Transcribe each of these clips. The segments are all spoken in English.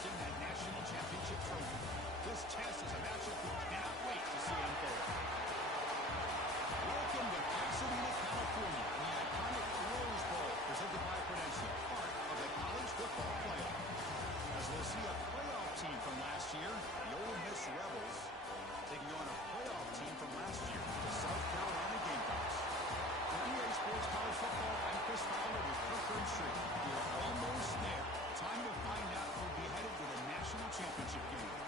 hoisting that national championship trophy. This test is a matchup we cannot wait to see unfold. Welcome to Pasadena, California, in the iconic Rose Bowl, presented by Prudential, part of the college football playoff. As we'll see a playoff team from last year, the Ole Miss Rebels, taking on a playoff team from last year, the South Carolina Gamecocks. For EA Sports College Football, I'm Chris Fowler with Kirk Herbstreit. We are almost there. Time to find out who'll be headed to the national championship game.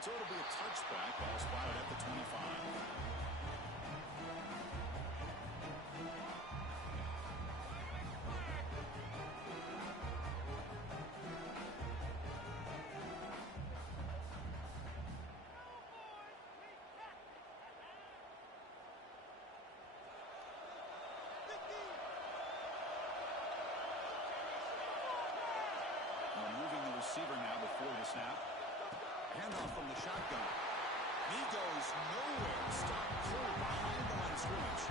So it'll be a touchback, ball spotted at the 25. Moving the receiver now before the snap. Handoff from the shotgun. He goes nowhere. Stop cold behind the line of scrimmage.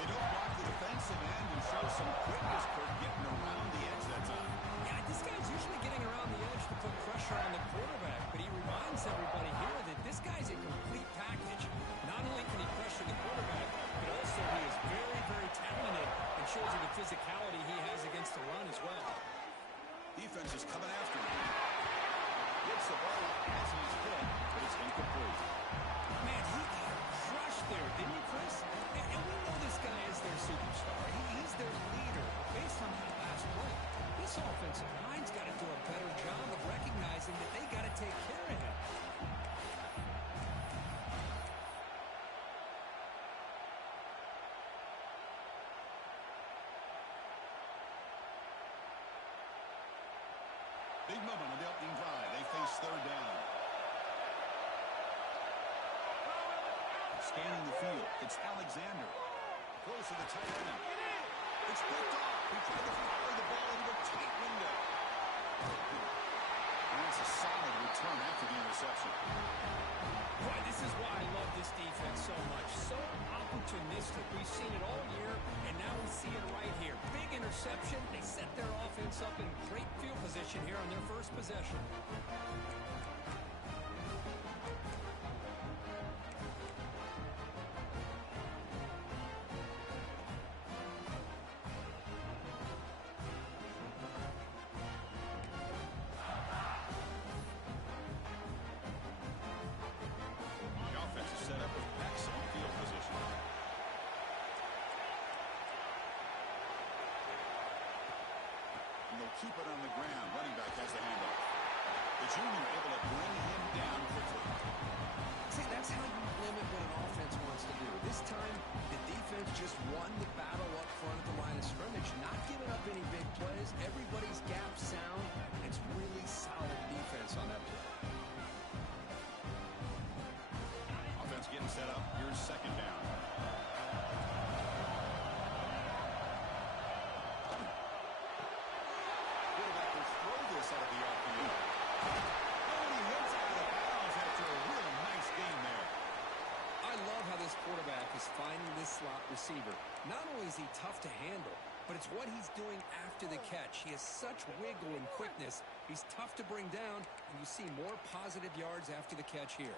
They don't block the defensive end and show some quickness for getting around the edge that time. Yeah, this guy's usually getting around the edge to put pressure on the quarterback, but he reminds everybody here that this guy's a complete package. Not only can he pressure the quarterback, but also he is very, very talented and shows you the physicality he has against the run as well. Defense is coming after him. Gets the ball up as he's hit, but it's incomplete. Man, he got crushed there, didn't you, Chris? And we know this guy is their superstar. He's their leader. Based on that last play, this offensive line's got to do a better job of recognizing that they got to take care of him. Big moment on the opening drive. They face third down. Scanning the field. It's Alexander. Throws to the tight end. It's picked off. He tried to fire the ball into a tight window. And that's a solid return after the interception. Boy, this is why I love this defense so much. So opportunistic. We've seen it all year, and now we see it right here. Big interception. They set their offense up in great field position here on their first possession. Set up with excellent field position. And they'll keep it on the ground. Running back has the handoff. The junior able to bring him down quickly. See, that's how you limit what an offense wants to do. This time, the defense just won the battle up front at the line of scrimmage, not giving up any big plays. Everybody's gap sound. It's really solid defense on that play. Getting set up. Here's second down. Quarterback will throw this out of the RPO. And he hits out of bounds after a real nice game there. I love how this quarterback is finding this slot receiver. Not only is he tough to handle, but it's what he's doing after the catch. He has such wiggle and quickness. He's tough to bring down, and you see more positive yards after the catch here.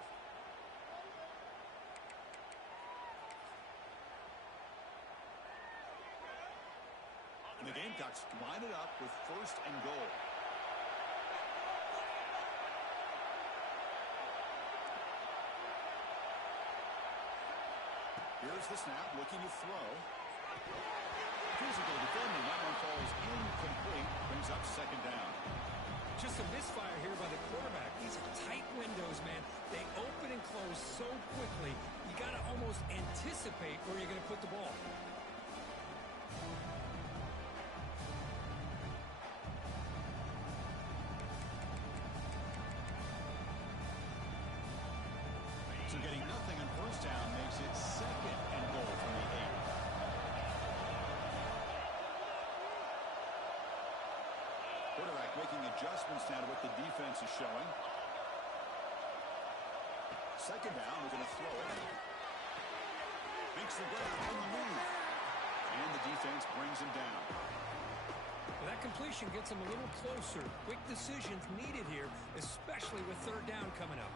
And the Gamecocks line it up with first and goal. Here's the snap, looking to throw. Physical defending. That one falls incomplete. Brings up second down. Just a misfire here by the quarterback. These are tight windows, man. They open and close so quickly. You got to almost anticipate where you're going to put the ball. So getting nothing on first down makes it 2nd and goal from the 8. Quarterback making adjustments now to what the defense is showing. 2nd down, we're going to throw it. Makes the grab on the move. And the defense brings him down. Well, that completion gets him a little closer. Quick decisions needed here, especially with 3rd down coming up.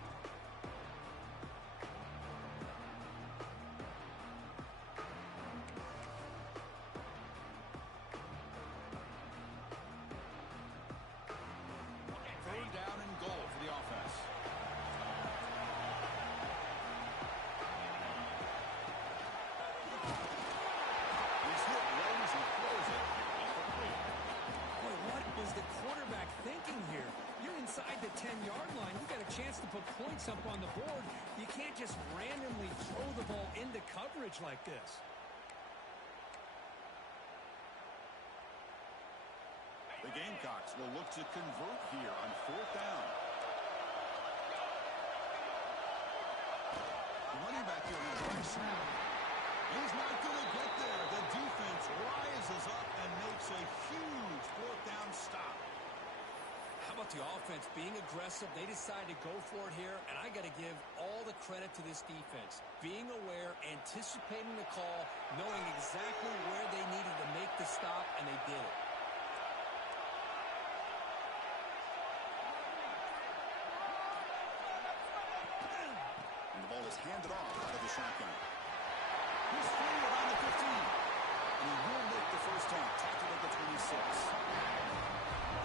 Chance to put points up on the board. You can't just randomly throw the ball into coverage like this. The Gamecocks will look to convert here on 4th down. The running back here on the right snap. He's not going to get there. The defense rises up and makes a huge 4th down stop. How about the offense being aggressive? They decide to go for it here, and I got to give all the credit to this defense. Being aware, anticipating the call, knowing exactly where they needed to make the stop, and they did it. And the ball is handed off out of the shotgun. He's free around the 15. And he will make the first down. Tackled at the 26.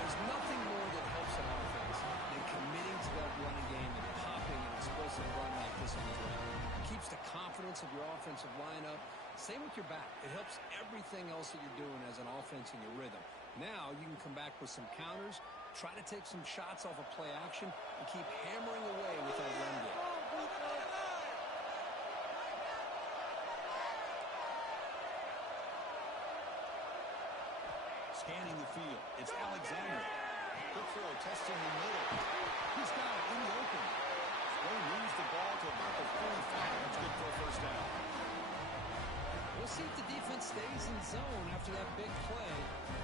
There's nothing more that helps an offense than committing to that running game and popping an explosive run like this on the ground. It keeps the confidence of your offensive lineup. Same with your back. It helps everything else that you're doing as an offense in your rhythm. Now you can come back with some counters, try to take some shots off of play action, and keep hammering away with that run game. Scanning the field. It's Alexander. Good throw, testing the middle. He's got it in the open. They moves the ball to about the 45. That's good for a first down. We'll see if the defense stays in zone after that big play.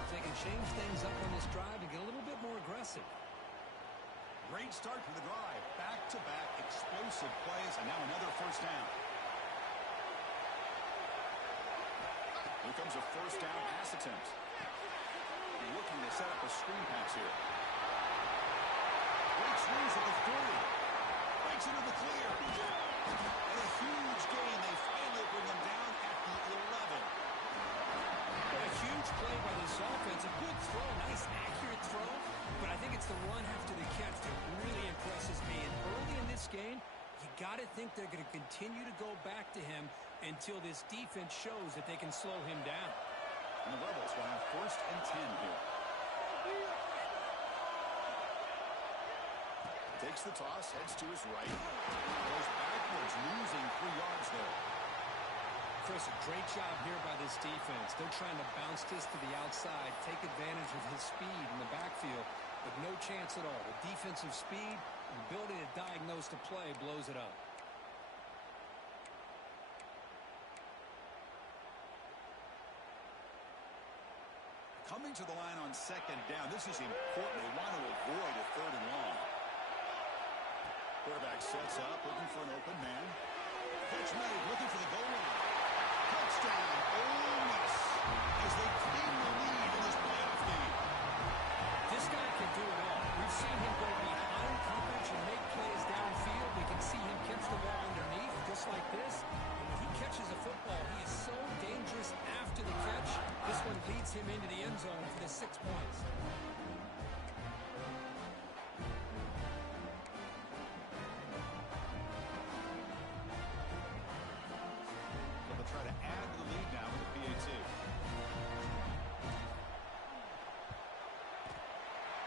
If they can change things up on this drive and get a little bit more aggressive. Great start to the drive. Back-to-back explosive plays, and now another first down. Here comes a first down pass attempt. Looking to set up a screen pass here. Breaks loose at the 40. Breaks into the clear. And a huge gain. They finally bring him down at the 11. A huge play by this offense. A good throw. Nice, accurate throw. But I think it's the run after the catch that really impresses me. And early in this game, you got to think they're going to continue to go back to him until this defense shows that they can slow him down. And the Rebels will have 1st and 10 here. Takes the toss, heads to his right. Goes backwards, losing 3 yards there. Chris, a great job here by this defense. They're trying to bounce this to the outside, take advantage of his speed in the backfield, but no chance at all. The defensive speed, the ability to diagnose the play blows it up. Coming to the line on 2nd down. This is important. They want to avoid a 3rd and long. Quarterback sets up, looking for an open man. Catch made, looking for the goal line. Touchdown, Ole Miss, as they claim the lead in this playoff game. This guy can do it all. We've seen him go behind coverage and make plays downfield. We can see him catch the ball underneath, just like this. And when he catches a football, he is so dangerous after the catch. This one leads him into the end zone for the 6 points. They'll try to add to the lead now with the PAT.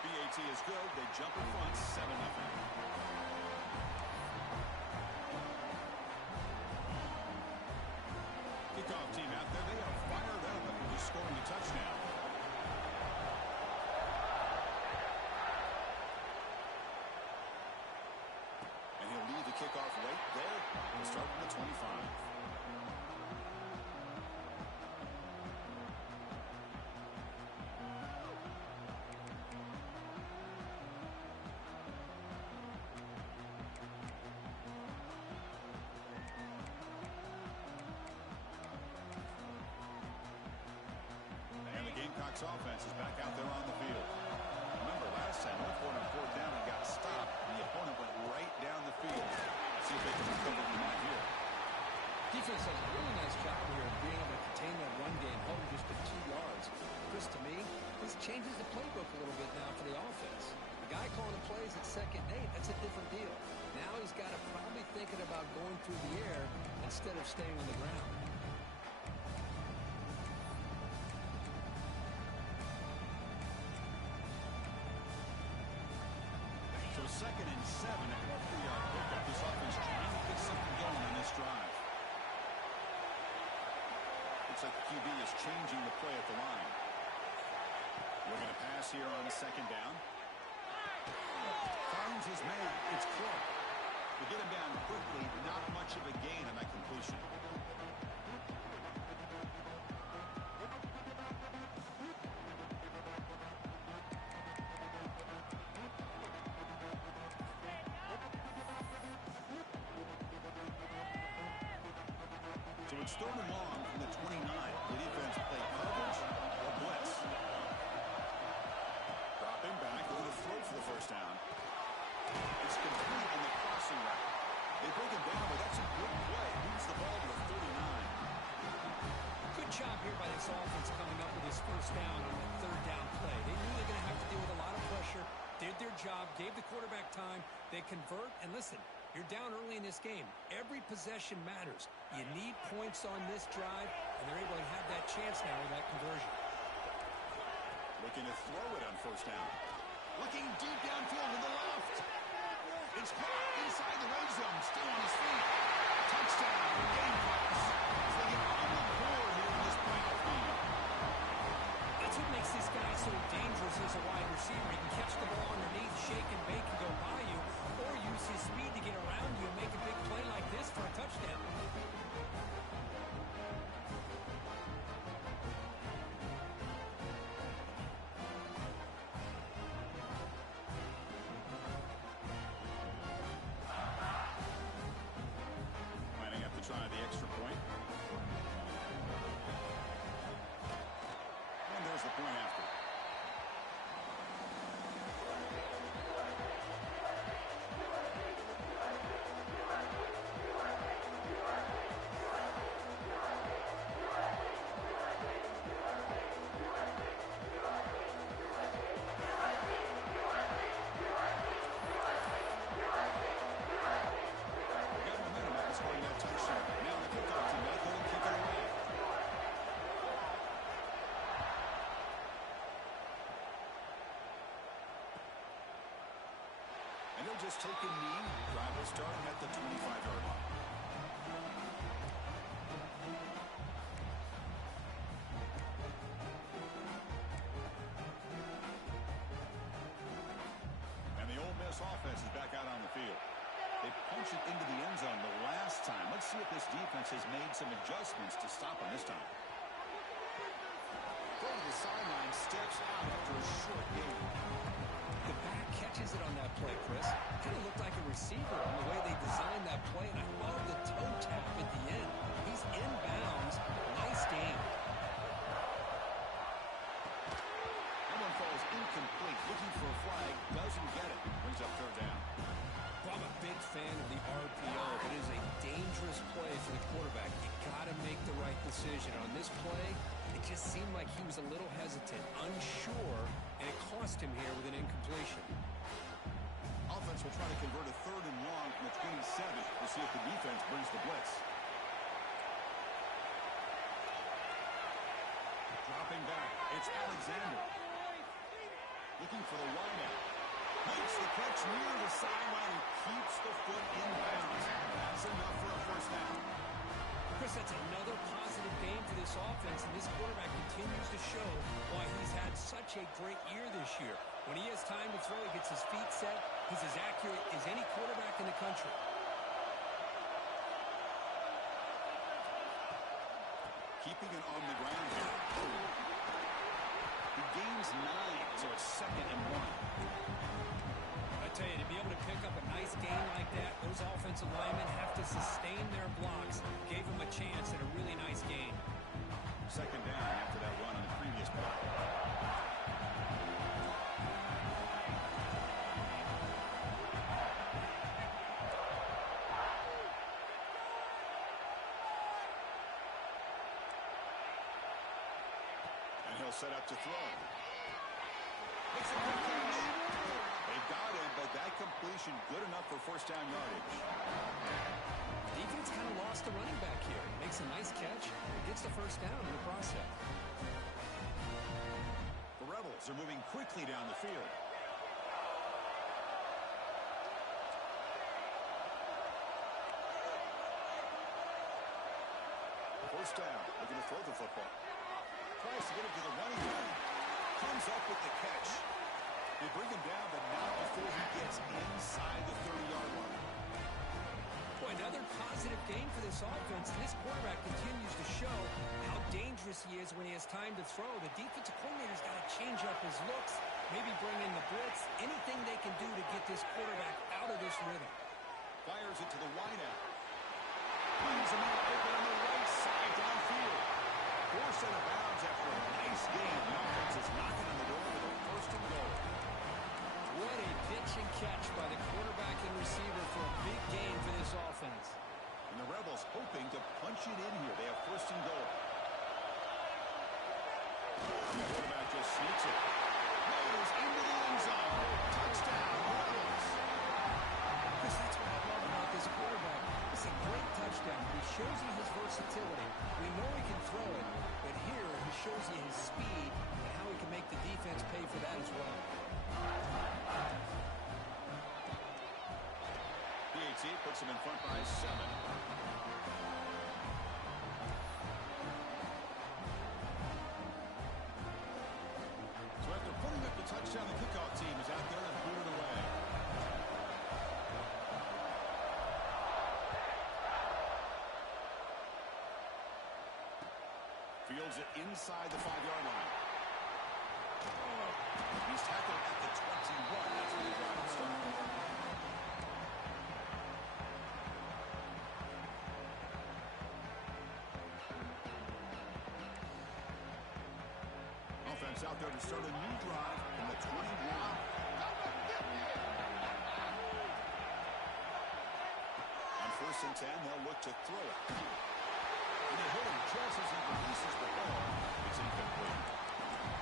PAT Efficiency is good. They jump in front 7-0. Kickoff team out there. They are fired up after just scoring a touchdown. And he'll leave the kickoff right there and start from the 25. Gamecocks offense is back out there on the field. Remember last time, one point on fourth down and got stopped, and the opponent went right down the field. See if they can recover from that here. Defense does a really nice job here of being able to contain that run game, home just to 2 yards. Chris, to me, this changes the playbook a little bit now for the offense. The guy calling the plays at 2nd and 8, that's a different deal. Now he's got to probably thinking about going through the air instead of staying on the ground. So 2nd and 7, a 4-yard pickup. This offense trying to get something going on this drive. Looks like the QB is changing the play at the line. We're going to pass here on 2nd down. Finds his man. It's Clark. We get him down quickly. Not much of a gain on that completion. So it's third and long from the 29. The defense play coverage or blitz. Dropping back, looking to throw for the first down. It's complete on the crossing route. They break it down, but that's a good play. Moves the ball to the 39. Good job here by this offense coming up with his first down on that 3rd down play. They knew they were going to have to deal with a lot of pressure, did their job, gave the quarterback time. They convert, and listen, you're down early in this game. Every possession matters. You need points on this drive, and they're able to have that chance now with that conversion. Looking to throw it on first down. Looking deep downfield to the left. It's caught inside the red zone. Still on his feet. Touchdown. Gamecocks. As they get on the board here in this playoff game. That's what makes this guy so dangerous as a wide receiver. He can catch the ball underneath, shake and bake, and go by you, or use his speed to get around you and make a big play like this for a touchdown. Lining up to try the extra point. And there's the point after. And they'll just take a knee. Drive will start at the 25-yard line. And the Ole Miss offense is back out on the field. They punch it into the end zone the last time. Let's see if this defense has made some adjustments to stop them this time. From the sideline, steps out after a short game. The back catches it on that play, Chris. Kind of looked like a receiver on the way they designed that play, and I love the toe tap at the end. He's inbounds. Nice game. That one falls incomplete. Looking for a flag. Doesn't get it. Brings up 3rd down. Well, I'm a big fan of the RPO. It is a dangerous play for the quarterback. You got to make the right decision. On this play, it just seemed like he was a little hesitant, unsure, and it cost him here with an incompletion. Offense will try to convert a 3rd and long from the 27. We'll see if the defense brings the blitz. Dropping back. It's Alexander. Looking for the wideout. Makes the catch near the sideline and keeps the foot in bounds. That's enough for a first down. Chris, that's another positive game for this offense, and this quarterback continues to show why he's had such a great year this year. When he has time to throw, he gets his feet set. He's as accurate as any quarterback in the country. Keeping it on the ground here. He gains 9, so it's 2nd and 1. I tell you, to be able to pick up a nice gain like that, those offensive linemen have to sustain their blocks. Gave him a chance at a really nice gain. 2nd down after that run on the previous play. And he'll set up to throw. Makes a good catch. They got him, but that completion good enough for first down yardage. Defense kind of lost the running back here. Makes a nice catch. Gets the first down in the process. The Rebels are moving quickly down the field. First down, looking to throw the football. Tries to get it to the running back. Comes up with the catch. They bring him down, but not before he gets inside the 30-yard line. Boy, another positive game for this offense, and this quarterback continues to show how dangerous he is when he has time to throw. The defensive coordinator's got to change up his looks, maybe bring in the blitz, anything they can do to get this quarterback out of this rhythm. Fires it to the wideout. Finds him out open on the right side downfield. Forced out of bounds after a nice game. The offense is knocking on the door with a 1st and goal. What a pitch and catch by the quarterback and receiver for a big game for this offense. And the Rebels hoping to punch it in here. They have 1st and goal. And the quarterback just sneaks it. Rolls into the end zone. Touchdown, Rebels. Chris, that's what I love about this quarterback. It's a great touchdown. He shows you his versatility. We know he can throw it, but here he shows you his speed and how he can make the defense pay for that as well. PAT puts him in front by 7. So after putting up the touchdown, the kickoff team is out there and booted away. Fields it inside the 5-yard line. He's tackled at the 21. That's where the drive will start. Offense out there to start a new drive from the 21. On 1st and 10, they'll look to throw it. And they hit him just as he releases the ball. It's incomplete.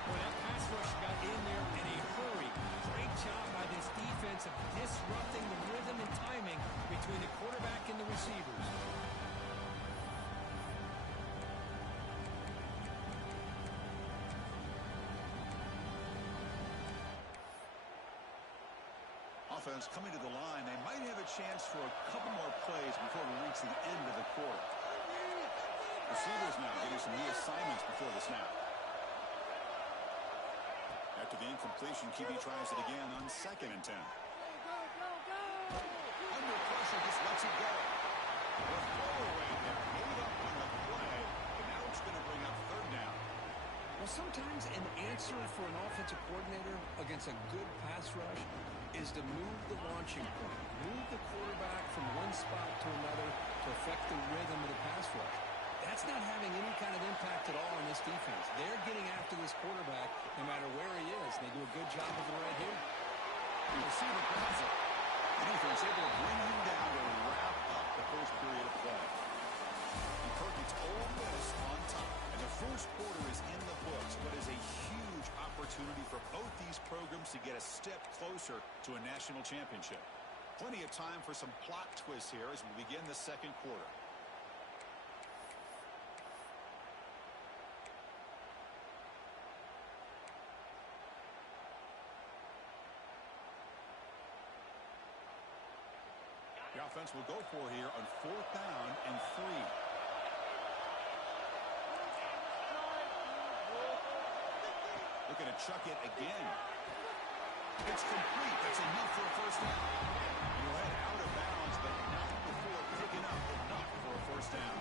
Well, that pass rush got in there in a hurry. Great job by this defense of disrupting the rhythm and timing between the quarterback and the receivers. Offense coming to the line. They might have a chance for a couple more plays before we reach the end of the quarter. Receivers now getting some new assignments before the snap. After the incompletion, QB tries it again on 2nd and 10. Under pressure, just lets it go. The throwaway that made up on the play, and now it's going to bring up 3rd down. Well, sometimes an answer for an offensive coordinator against a good pass rush is to move the launching point, move the quarterback from one spot to another to affect the rhythm of the pass rush. That's not having any kind of impact at all on this defense. They're getting after this quarterback no matter where he is. They do a good job of it right here. The receiver grabs it. The defense able to bring him down to wrap up the 1st period of play. And Kirk gets Ole Miss on top. And the 1st quarter is in the books, but is a huge opportunity for both these programs to get a step closer to a national championship. Plenty of time for some plot twists here as we begin the 2nd quarter. offense will go for here on 4th down and 3. Looking to chuck it again. It's complete. That's enough for a first down. You head out of bounds, but not before picking up enough for a first down.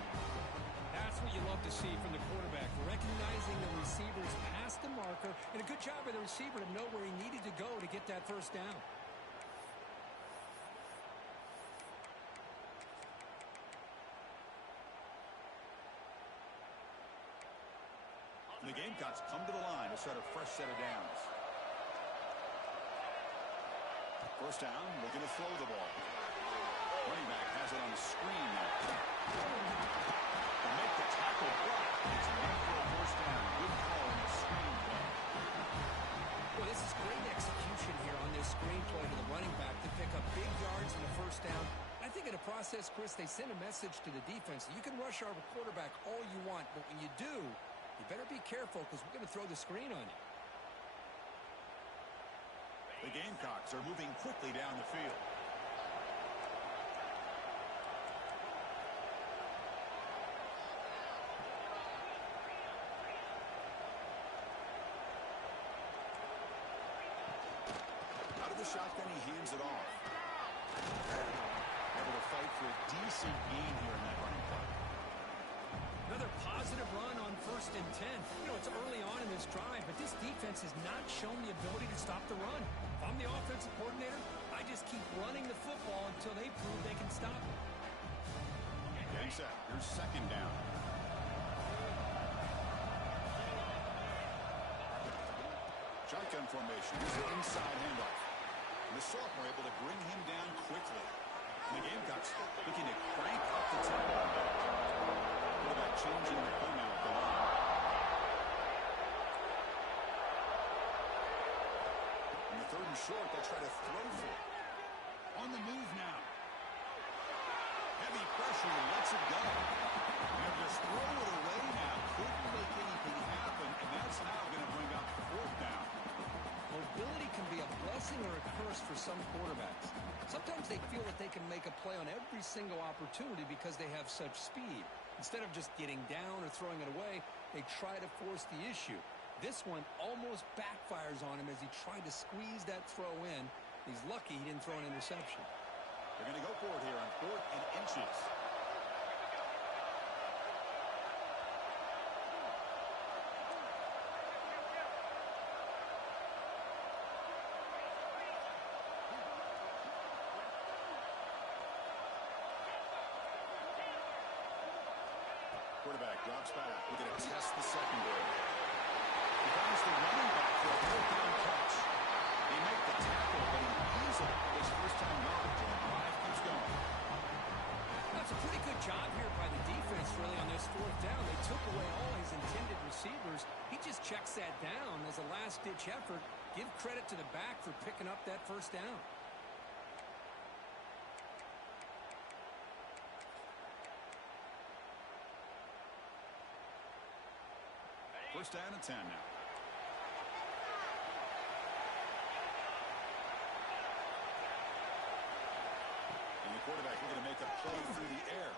That's what you love to see from the quarterback, recognizing the receiver's past the marker, and a good job by the receiver to know where he needed to go to get that first down. The Gamecocks come to the line to start a fresh set of downs. First down, looking to throw the ball. Running back has it on the screen now. To make the tackle block. It's enough for a first down. Good call on the screen play. Well, this is great execution here on this screen play to the running back to pick up big yards in the first down. I think in the process, Chris, they send a message to the defense. You can rush our quarterback all you want, but when you do, you better be careful because we're going to throw the screen on you. The Gamecocks are moving quickly down the field. Out of the shotgun, he hands it off. Able to fight for a decent gain here in that running play. Another positive run on 1st and 10. You know, it's early on in this drive, but this defense has not shown the ability to stop the run. If I'm the offensive coordinator, I just keep running the football until they prove they can stop it. Getting set. Here's 2nd down. Shotgun formation. Here's an inside handoff. And the sophomore able to bring him down quickly. And the Gamecocks looking to crank up the tempo. Quarterback changing the play now at the line. In the 3rd and short, they'll try to throw for it. On the move now. Heavy pressure and lets it go. And just throw it away now. Couldn't make anything happen, and that's now going to bring up 4th down. Mobility can be a blessing or a curse for some quarterbacks. Sometimes they feel that they can make a play on every single opportunity because they have such speed. Instead of just getting down or throwing it away, they try to force the issue. This one almost backfires on him as he tried to squeeze that throw in. He's lucky he didn't throw an interception. They're going to go for it here on 4th and inches. Quarterback drops back. We're going to test the secondary. He finds the running back for a 4th down catch. They make the tackle, but he easily gets first-time yardage, and the drive keeps going. That's a pretty good job here by the defense, really, on this 4th down. They took away all his intended receivers. He just checks that down as a last-ditch effort. Give credit to the back for picking up that first down. First down and 10 now. And the quarterback looking to make a play through the air.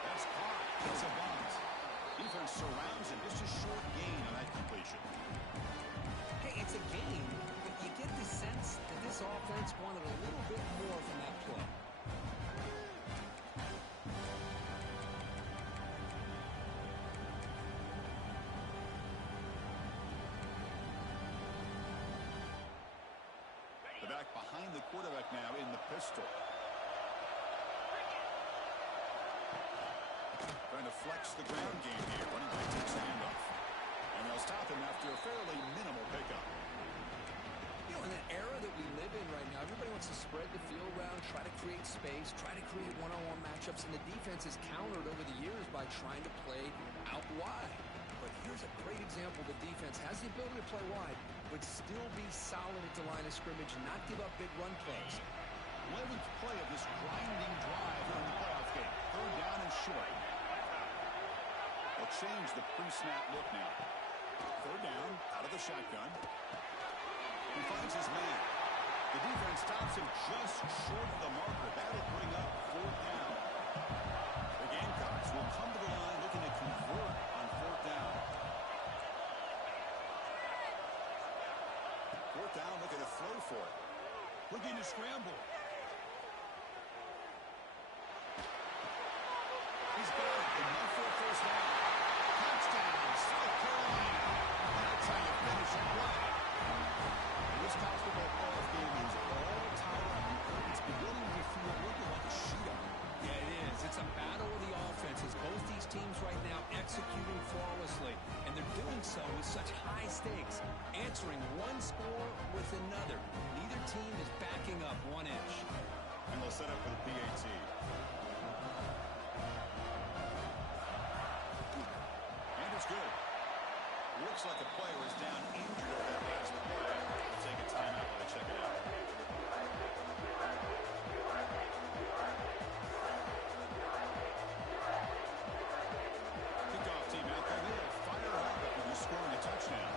That's caught. That's a bunt. Defense surrounds him. Just a short gain on that completion. Hey, it's a gain, but you get the sense that this offense wanted a little bit more from that play. The back behind the quarterback now in the pistol. Trying to flex the ground game here. Running back takes the handoff. And they'll stop him after a fairly minimal pickup. You know, in the era that we live in right now, everybody wants to spread the field around, try to create space, try to create one-on-one matchups, and the defense has countered over the years by trying to play out wide. But here's a great example. The defense has the ability to play wide, but still be solid at the line of scrimmage and not give up big run plays. 11th play of this grinding drive here in the playoff game. 3rd down and short. They'll change the pre-snap look now. 3rd down, out of the shotgun. He finds his man. The The defense stops him just short of the marker. That'll bring up fourth down. The Gamecocks will come to the line looking to convert on fourth down. Fourth down, looking to throw for it. Looking to scramble. He's got it. Enough for a first down. Touchdown, South Carolina. That's how you finish a play. This college football playoff game is all tied up. It's beginning to feel looking like a shootout. Yeah, it is. It's a battle of the offenses. Both these teams right now executing flawlessly, and they're doing so with such high stakes, answering one score with another. Neither team is backing up 1 inch. And they'll set up for the PAT. And it's good. Looks like a player is down injured at that last play. We'll take a timeout while they check it out. Kickoff team out there. They have fired up after scoring a touchdown.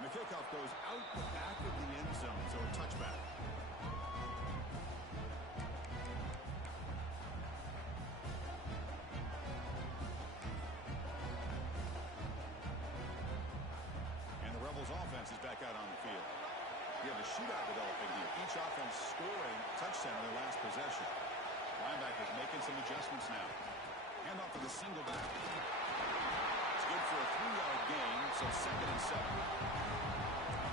And the kickoff goes out the back of the end zone, so a touchback. Offense is back out on the field. We have a shootout developing here. Each offense scoring touchdown in their last possession. Linebackers making some adjustments now. Hand off to the single back. It's good for a 3-yard gain, so 2nd and 7.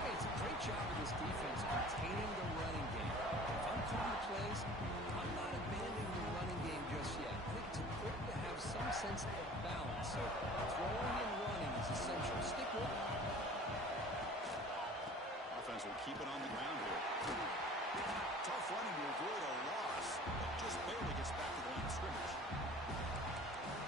Hey, it's a great job of this defense containing the running game. If I'm calling the plays, I'm not abandoning the running game just yet. I think it's important to have some sense of balance. So throwing and running is essential. Stick with it. Offense will keep it on the ground here. Tough running to avoid a loss, but just barely gets back to the line of scrimmage.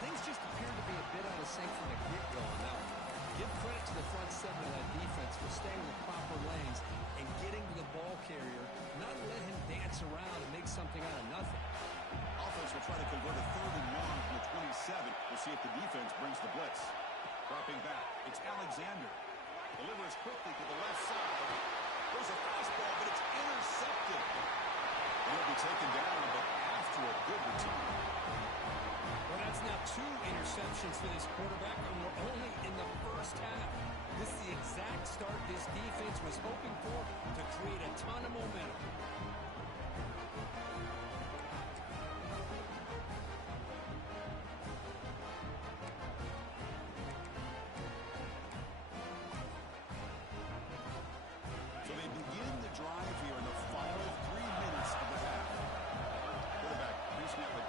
Things just appear to be a bit out of sync from the get-go on that one. Give credit to the front 7 of that defense for staying in the proper lanes and getting to the ball carrier, not let him dance around and make something out of nothing. Offense will try to convert a 3rd and long from the 27. We'll see if the defense brings the blitz. Dropping back, it's Alexander. Delivers quickly to the left side. There's a fastball, but it's intercepted. He'll be taken down, but after a good return. Well, that's now 2 interceptions for this quarterback, and we're only in the first half. This is the exact start this defense was hoping for to create a ton of momentum.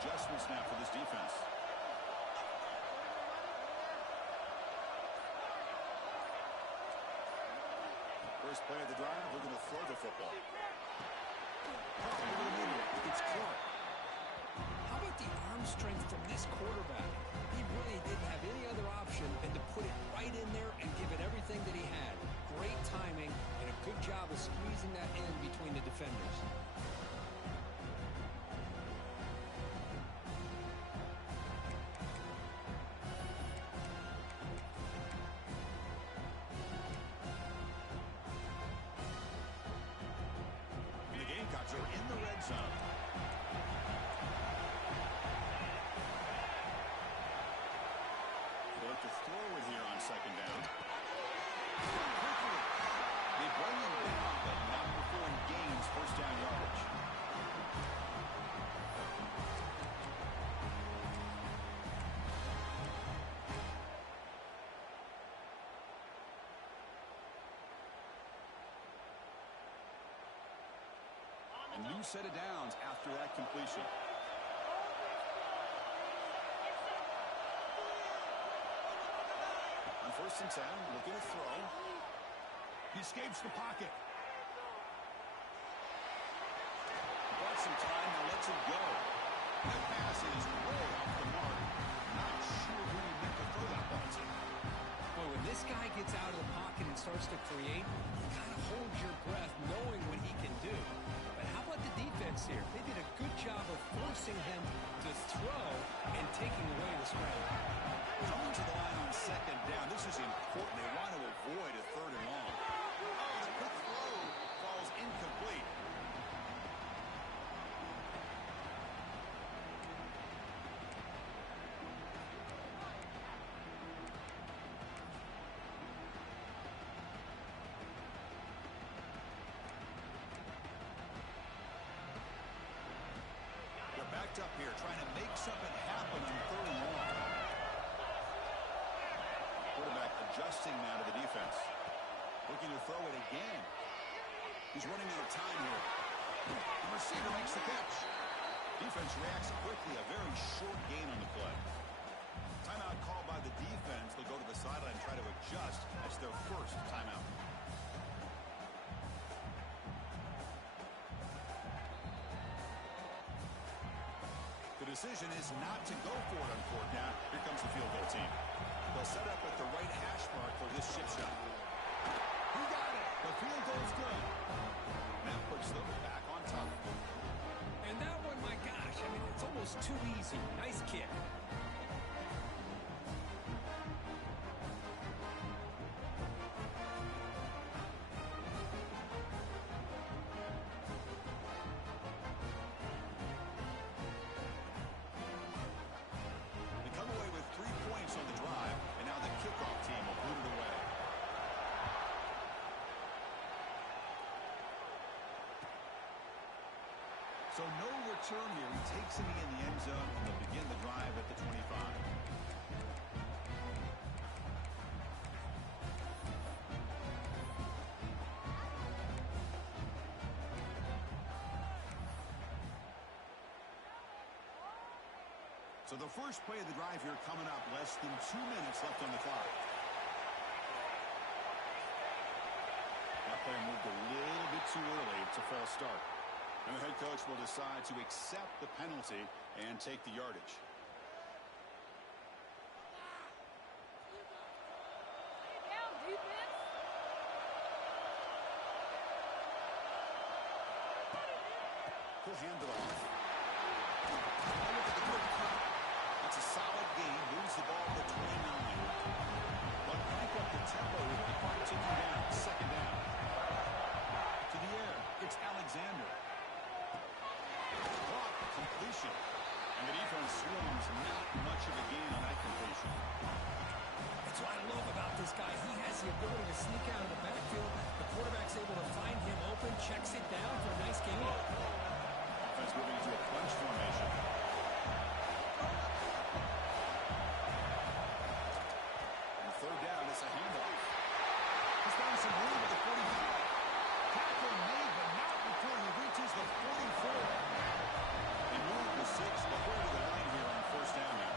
Adjustments now for this defense. First play of the drive, we're going to throw the football. It's Clark. How about the arm strength from this quarterback? He really didn't have any other option than to put it right in there and give it everything that he had. Great timing and a good job of squeezing that in between the defenders. Are in the red zone. They look to throw it here on 2nd down. Quickly. They bring him down, but not before he gains first down yardage. A new set of downs after that completion. On 1st and 10, looking to throw. He escapes the pocket. Bought some time, now lets it go. That pass is way off the mark. Not sure who he meant to throw that ball to. Boy, when this guy gets out of the pocket and starts to create, you kind of hold your breath knowing what he can do. But how about the defense here? They did a good job of forcing him to throw and taking away the scramble. Coming to the line on 2nd down. This is important. locked up here, trying to make something happen on 3rd and long. Quarterback adjusting now to the defense. Looking to throw it again. He's running out of time here. The receiver makes the catch. Defense reacts quickly. A very short gain on the play. Timeout called by the defense. They'll go to the sideline and try to adjust. That's their first timeout. The decision is not to go for it on 4th down. Here comes the field goal team. They'll set up at the right hash mark for this chip shot. He got it. The field goal's good. And that puts them back on top. And that one, my gosh, I mean, it's almost too easy. Nice kick. They come away with 3 points on the drive, and now the kickoff team will boot it away. So no return here. He takes it in the end zone, and they'll begin the drive at the 25. So the first play of the drive here coming up, less than 2 minutes left on the clock. That play moved a little bit too early. It's a false start. And the head coach will decide to accept the penalty and take the yardage. He'll hand it off. And look at the quick cut. That's a solid gain. Moves the ball to 29. But crank up the tempo with the clock ticking down. 2nd down. To the air. It's Alexander. Caught. Completion. And the defense swarms. Not much of a gain on that completion. That's what I love about this guy. He has the ability to sneak out of the backfield. The quarterback's able to find him open, checks it down for a nice gain. Offense moving into a bunch formation. And 3rd down, it's a handoff. He's found some room at the 45. Tackle made, but not before he reaches the 44. He moved the 6, but going to the line here on 1st down now.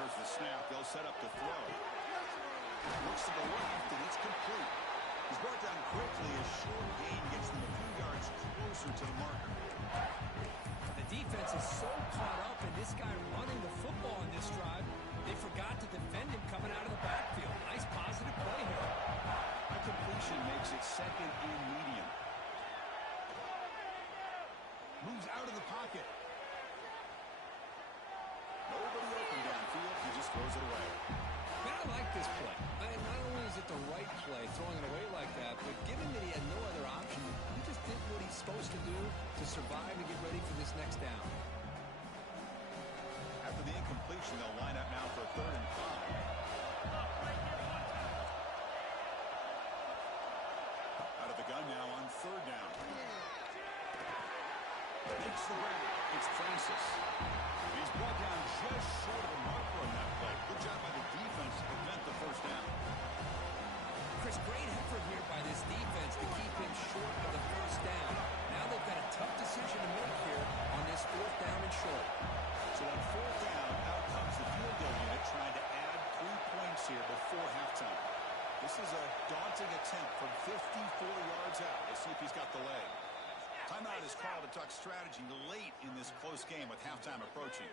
There's the snap. They'll set up the throw. Looks to the left, and it's complete. He's brought down quickly. A short gain gets them a few yards closer to the marker. The defense is so caught up in this guy running the football in this drive, they forgot to defend him coming out of the backfield. Nice positive play here. That completion makes it 2nd and medium. Moves out of the pocket. Nobody open downfield. He just throws it away. Man, I like this play. Not only is it the right play, throwing it away like that, but given that he had no other option, he just did what he's supposed to do to survive and get ready for this next down. After the incompletion, they'll line up now for 3rd and 5. Out of the gun now on 3rd down. Makes the grab. It's Francis. He's brought down just short of a marker on that play. Good job by the defense to prevent the 1st down. Chris, great effort here by this defense to keep him short of the 1st down. Now they've got a tough decision to make here on this 4th down and short. So on 4th down, out comes the field goal unit trying to add 3 points here before halftime. This is a daunting attempt from 54 yards out. Let's see if he's got the leg. Timeout is called to talk strategy late in this close game with halftime approaching.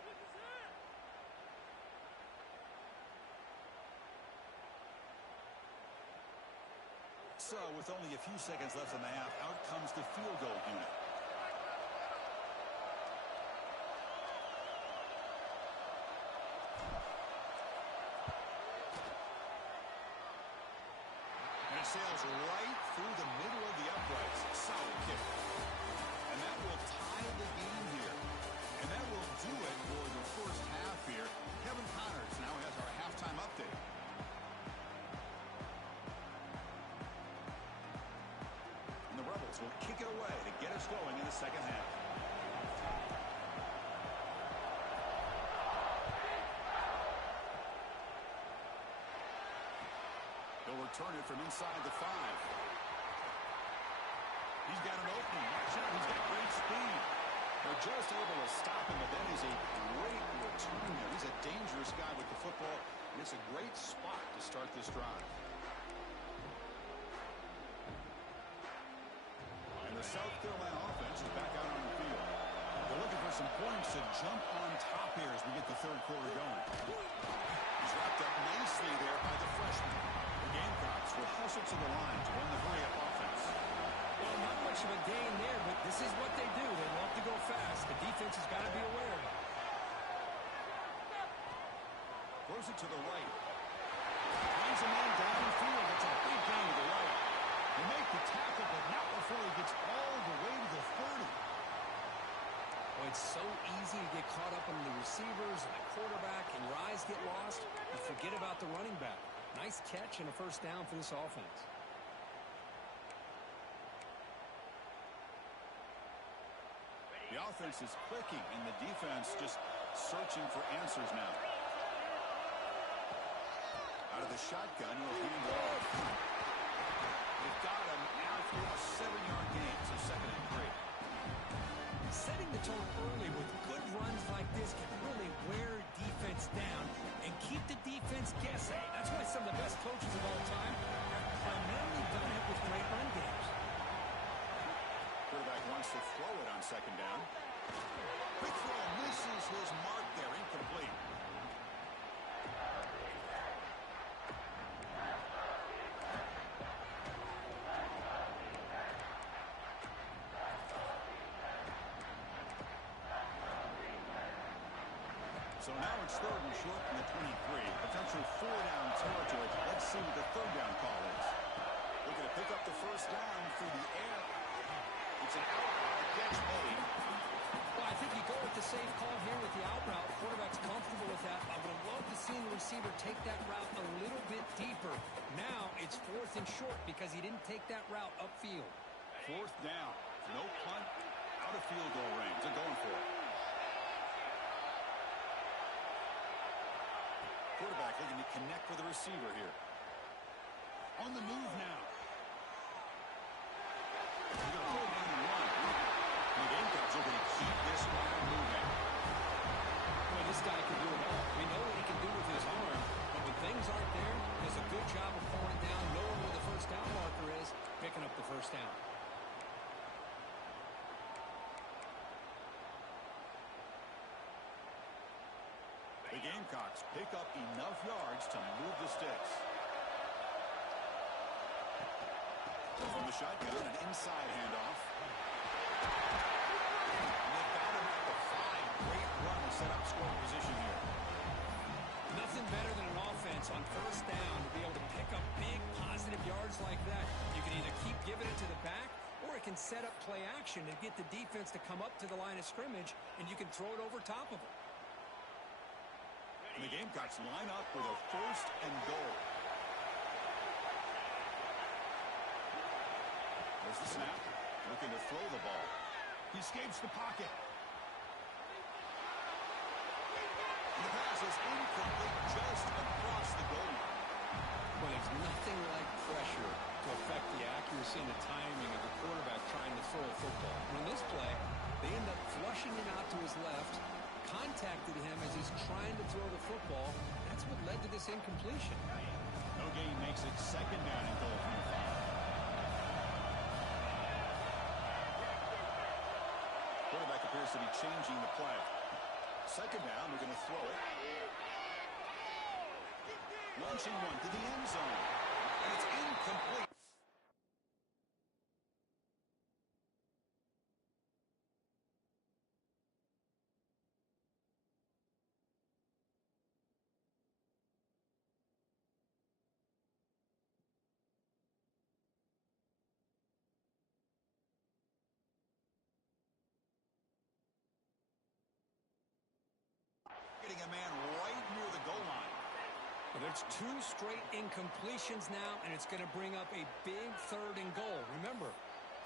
So with only a few seconds left in the half, out comes the field goal unit. And it sails right through the middle of the uprights. Solid kick. And that will tie the game here. And that will do it for the first half here. Kevin Connors now has our halftime update. And the Rebels will kick it away to get us going in the second half. They'll return it from inside the 5. He's got an opening. Watch out, he's got great speed. They're just able to stop him, but that is a great return there. He's a dangerous guy with the football, and it's a great spot to start this drive. And the South Carolina offense is back out on the field. They're looking for some points to jump on top here as we get the third quarter going. He's wrapped up nicely there by the freshman. The Gamecocks will hustle to the line to run the hurry-up offense. Well, not much of a gain there, but this is what they do. They love to go fast. The defense has got to be aware of it. Throws it to the right. Finds a man downfield. It's a big gain to the right. They make the tackle, but not before he gets all the way to the 30. Well, it's so easy to get caught up on the receivers and the quarterback, and your eyes get lost. You forget about the running back. Nice catch and a first down for this offense. The offense is clicking, and the defense just searching for answers now. Out of the shotgun, he'll hand it off. They've got him after a 7-yard gain, so 2nd and 3. Setting the tone early with good runs like this can really wear defense down and keep the defense guessing. That's why some of the best coaches of all time have primarily done it with great run games. Quarterback wants to throw it on 2nd down. Quick throw misses his mark there, incomplete. So now it's 3rd and short from the 23. Potential 4-down territory. Let's see what the 3rd down call is. Looking to pick up the first down through the air. It's an out route. Catch made. Well, I think you go with the safe call here with the out route. Quarterback's comfortable with that. I would have loved to see the receiver take that route a little bit deeper. Now it's 4th and short because he didn't take that route upfield. 4th down. No punt. Out of field goal range. They're going for it. Quarterback looking to connect with the receiver here. On the move now. He's going to pull down and run. And the Gamecocks are going to keep this drive moving. Boy, this guy can do it all. We know what he can do with his arm, but when things aren't there, he does a good job of pulling down, knowing where the first down marker is, picking up the first down. The Gamecocks pick up enough yards to move the sticks. From the shotgun, an inside handoff. And they've got him at the 5. Great run to set up scoring position here. Nothing better than an offense on first down to be able to pick up big positive yards like that. You can either keep giving it to the back, or it can set up play action and get the defense to come up to the line of scrimmage, and you can throw it over top of them. And the Gamecocks line up with a 1st and goal. There's the snap. Looking to throw the ball. He escapes the pocket. And the pass is incomplete just across the goal line. Well, there's nothing like pressure to affect the accuracy and the timing of the quarterback trying to throw a football. In this play, they end up flushing it out to his left, contacted him as he's trying to throw the football. That's what led to this incompletion. No gain makes it 2nd down and goal from the 5. Quarterback appears to be changing the play. 2nd down, we're going to throw it. Launching one to the end zone. And it's incomplete. Getting a man right near the goal line. Well, there's 2 straight incompletions now, and it's going to bring up a big 3rd and goal. Remember,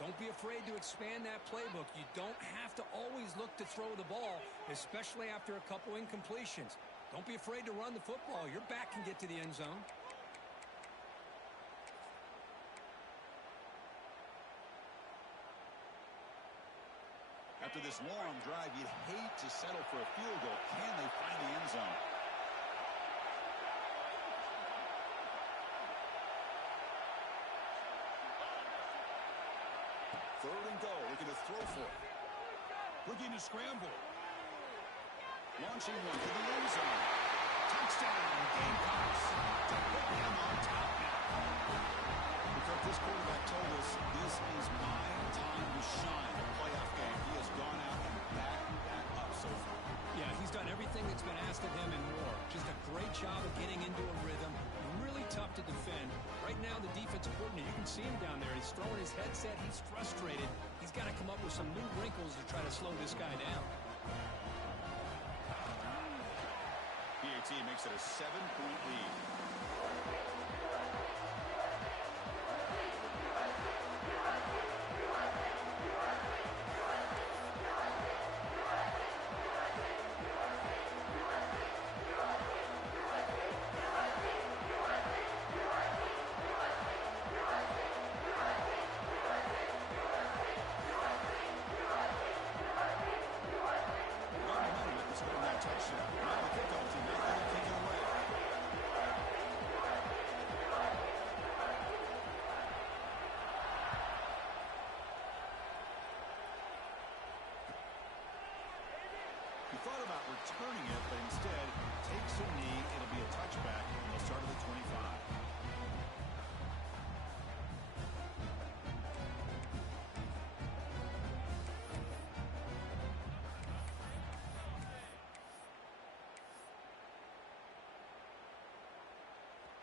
Don't be afraid to expand that playbook. You don't have to always look to throw the ball, especially after a couple incompletions. Don't be afraid to run the football. Your back can get to the end zone. After this long drive, you'd hate to settle for a field goal. Can they find the end zone? Third and goal, looking to throw for it. Looking to scramble. Launching one to the end zone. Touchdown, Gamecocks. To put them on top now. Because this quarterback told us this is my time to shine. A playoff game. He has gone out and backed that up so far. Yeah, he's done everything that's been asked of him and more. Just a great job of getting into a rhythm. Really tough to defend. Right now, the defensive coordinator, you can see him down there. He's throwing his headset. He's frustrated. He's got to come up with some new wrinkles to try to slow this guy down. PAT makes it a 7-point lead. Thought about returning it, but instead takes a knee. It'll be a touchback, and they'll start at the 25.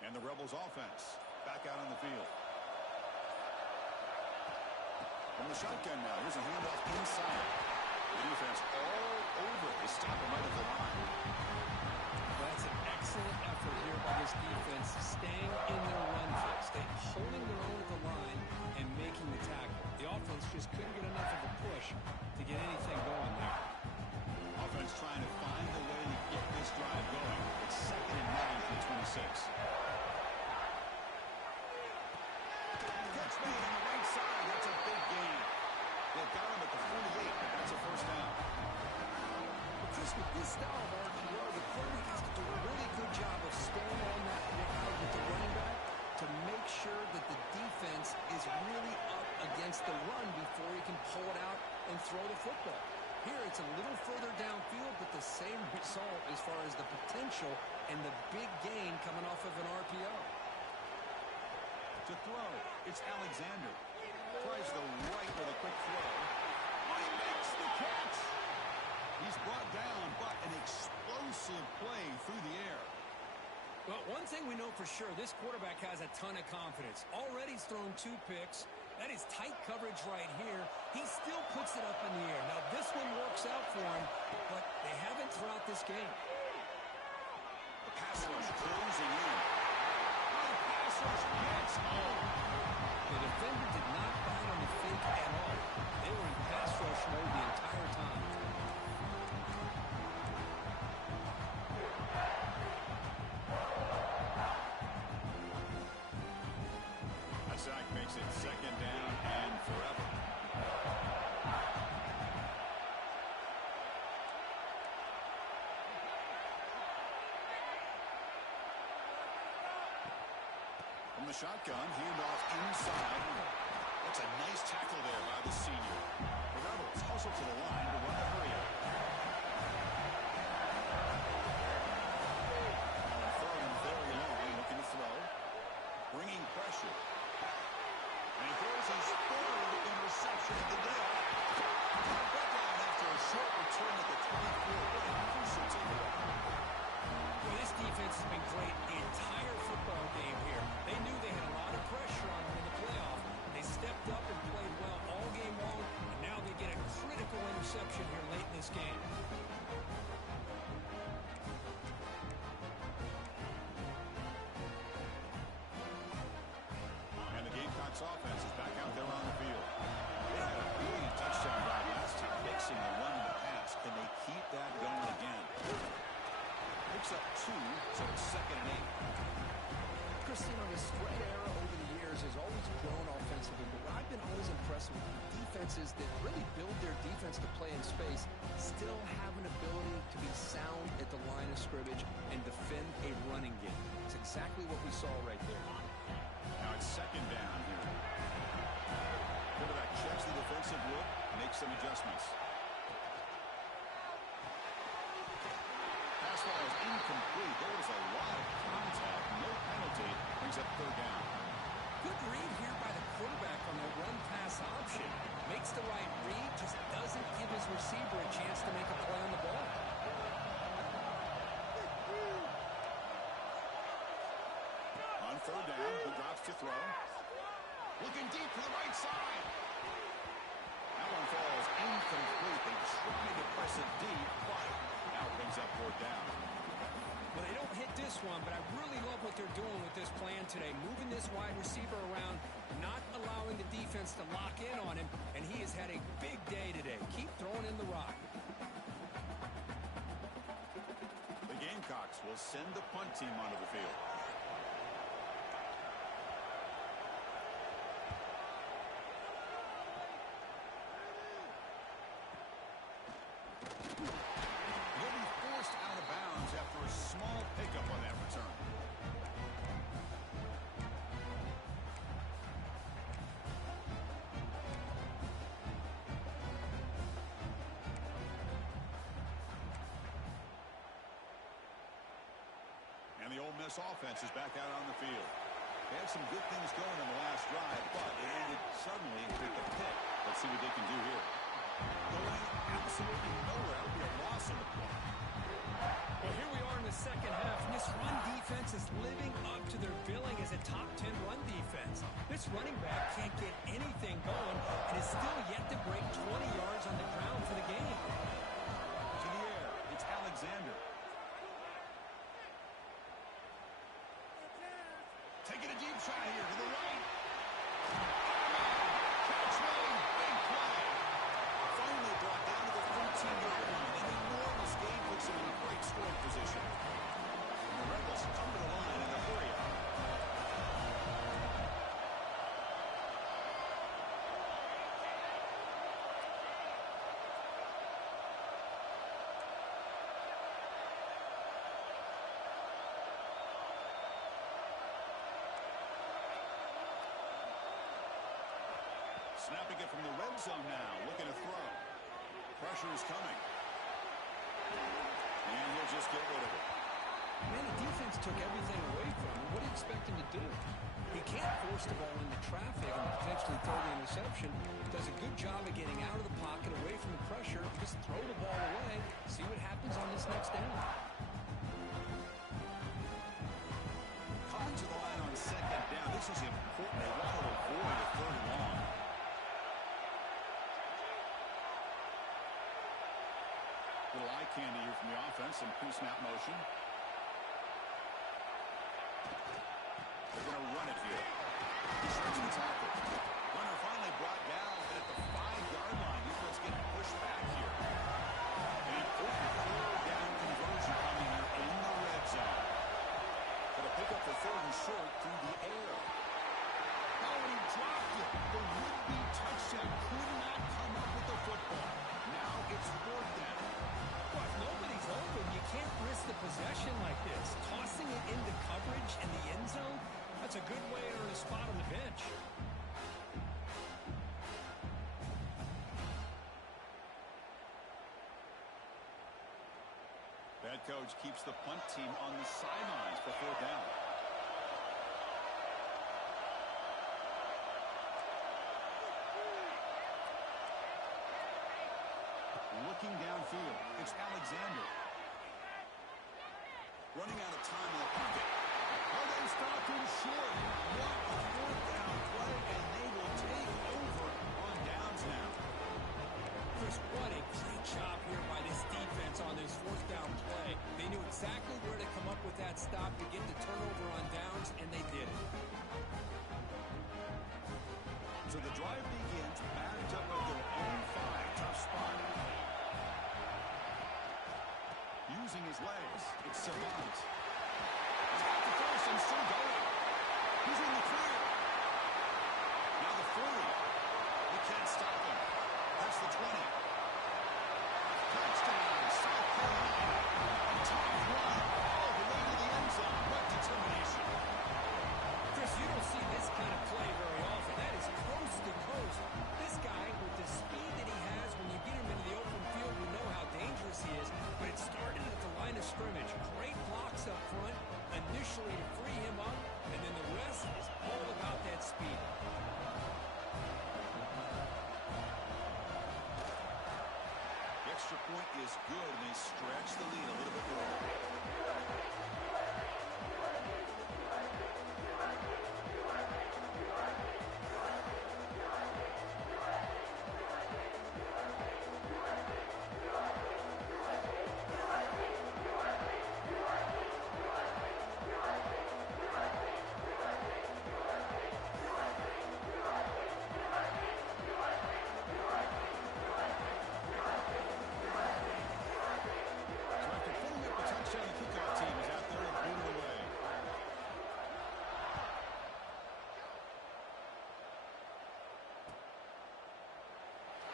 And the Rebels offense back out on the field. From the shotgun now, here's a handoff inside. The defense all over it to stop him right at the line. That's an excellent effort here by this defense, staying in their run fit, holding their own at the line and making the tackle. The offense just couldn't get enough of a push to get anything going there. Offense trying to find a way to get this drive going. It's 2nd and 9 from 26. Catch made on the right side. That's a big gain. They've got him at the 48. That's a first down. Chris, with this style of RPO, the quarterback has to do a really good job of staying on that ride with the running back to make sure that the defense is really up against the run before he can pull it out and throw the football. Here, it's a little further downfield, but the same result as far as the potential and the big gain coming off of an RPO. To throw, it's Alexander. Tries the right with a quick throw. He makes the catch. He's brought down, but an explosive play through the air. Well, one thing we know for sure, this quarterback has a ton of confidence. Already he's thrown 2 picks. That is tight coverage right here. He still puts it up in the air. Now, this one works out for him, but they haven't throughout this game. The pass rush closing in. The pass rush gets home. The defender did not bite on the fake at all. They were in pass rush mode the entire time. That sack makes it 2nd down and forever. From the shotgun, handoff inside. That's a nice tackle there by the senior. The Rebels hustle to the line to run the hurry up. Third and very long, looking to throw. Bringing pressure. And he throws his 3rd interception of the day. Brought down after a short return at the 24. What a crucial takeaway. Well, this defense has been great the entire football game here. They knew they had a lot of pressure on them in the playoff. They stepped up and played well all game long, and now they get a critical interception here late in picks up 2, so it's 2nd and 8. Christine, the spread era over the years has always grown offensively, but what I've been always impressed with defenses that really build their defense to play in space still have an ability to be sound at the line of scrimmage and defend a running game. It's exactly what we saw right there. Now it's 2nd down here. Quarterback checks the defensive look, makes some adjustments. Pass ball is incomplete. There was a lot of contact, no penalty. Brings up 3rd down. Good read here by the quarterback on the run-pass option. Makes the right read, just doesn't give his receiver a chance to make a play on the ball. On 3rd down, he drops to throw. Looking deep to the right side. That one falls incomplete. They tried to press it deep, but now it brings up 4th down. Well, they don't hit this one, but I really love what they're doing with this plan today. Moving this wide receiver around, not allowing the defense to lock in on him, and he has had a big day today. Keep throwing in the rock. The Gamecocks will send the punt team onto the field. He'll be forced out of bounds after a small pickup on that return. And the Ole Miss offense is back out on the field. They had some good things going in the last drive, but it ended suddenly with the pick. Let's see what they can do here. Going absolutely nowhere. It'll be a loss on the play. Well, here we are in the second half, and this run defense is living up to their billing as a top 10 run defense. This running back can't get anything going and is still yet to break 20 yards on the ground for the game. To the air, it's Alexander. Taking a deep shot here to the right. Catch made. Big play. Finally brought down to the 13-yard line. An enormous gain puts him in a great scoring position. And the Rebels come to the line in a hurry up. Snapping it from the red zone now. Looking to throw. Pressure is coming. And he'll just get rid of it. Man, the defense took everything away from him. What do you expect him to do? He can't force the ball into traffic and potentially throw the interception. Does a good job of getting out of the pocket, away from the pressure. Just throw the ball away. See what happens on this next down. Coming to the line on 2nd down. This is important. They want to avoid a 3rd and long. Little eye candy here from the offense. Some pre-snap motion. They're going to run it here. He starts the tackle. Runner finally brought down at the 5-yard line. Defense getting pushed back here. An important 3rd down conversion coming here in the red zone. Got to pick up the 3rd and short through the air. Oh, and he dropped it. The would-be touchdown could not come up with the football. Now it's 4th down. Well, if nobody's open, you can't risk the possession like this. Tossing it into coverage in the end zone, that's a good way to earn a spot on the bench. Head coach keeps the punt team on the sidelines for 4th down. Looking downfield, it's Alexander. Running out of time in the pocket. Oh, they stop him short. What a 4th down play, and they will take over on downs now. Chris, what a great job here by this defense on this 4th down play. They knew exactly where to come up with that stop to get the turnover on downs, and they did it. So the drive begins backed up at their own 5. Tough spot. Using his legs, it's Savant. package. Great blocks up front, initially to free him up, and then the rest is all about that speed. The extra point is good, and they stretch the lead a little bit more.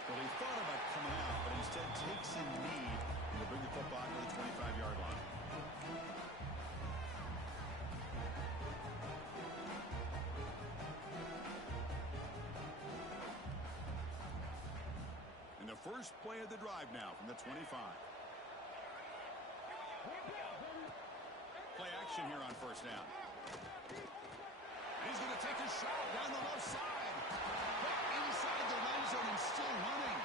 Well, he thought about coming out, but instead takes a knee and will bring the football to the 25-yard line. And the first play of the drive now from the 25. Play action here on first down. And he's going to take a shot down the left side. Back inside the end zone and still running.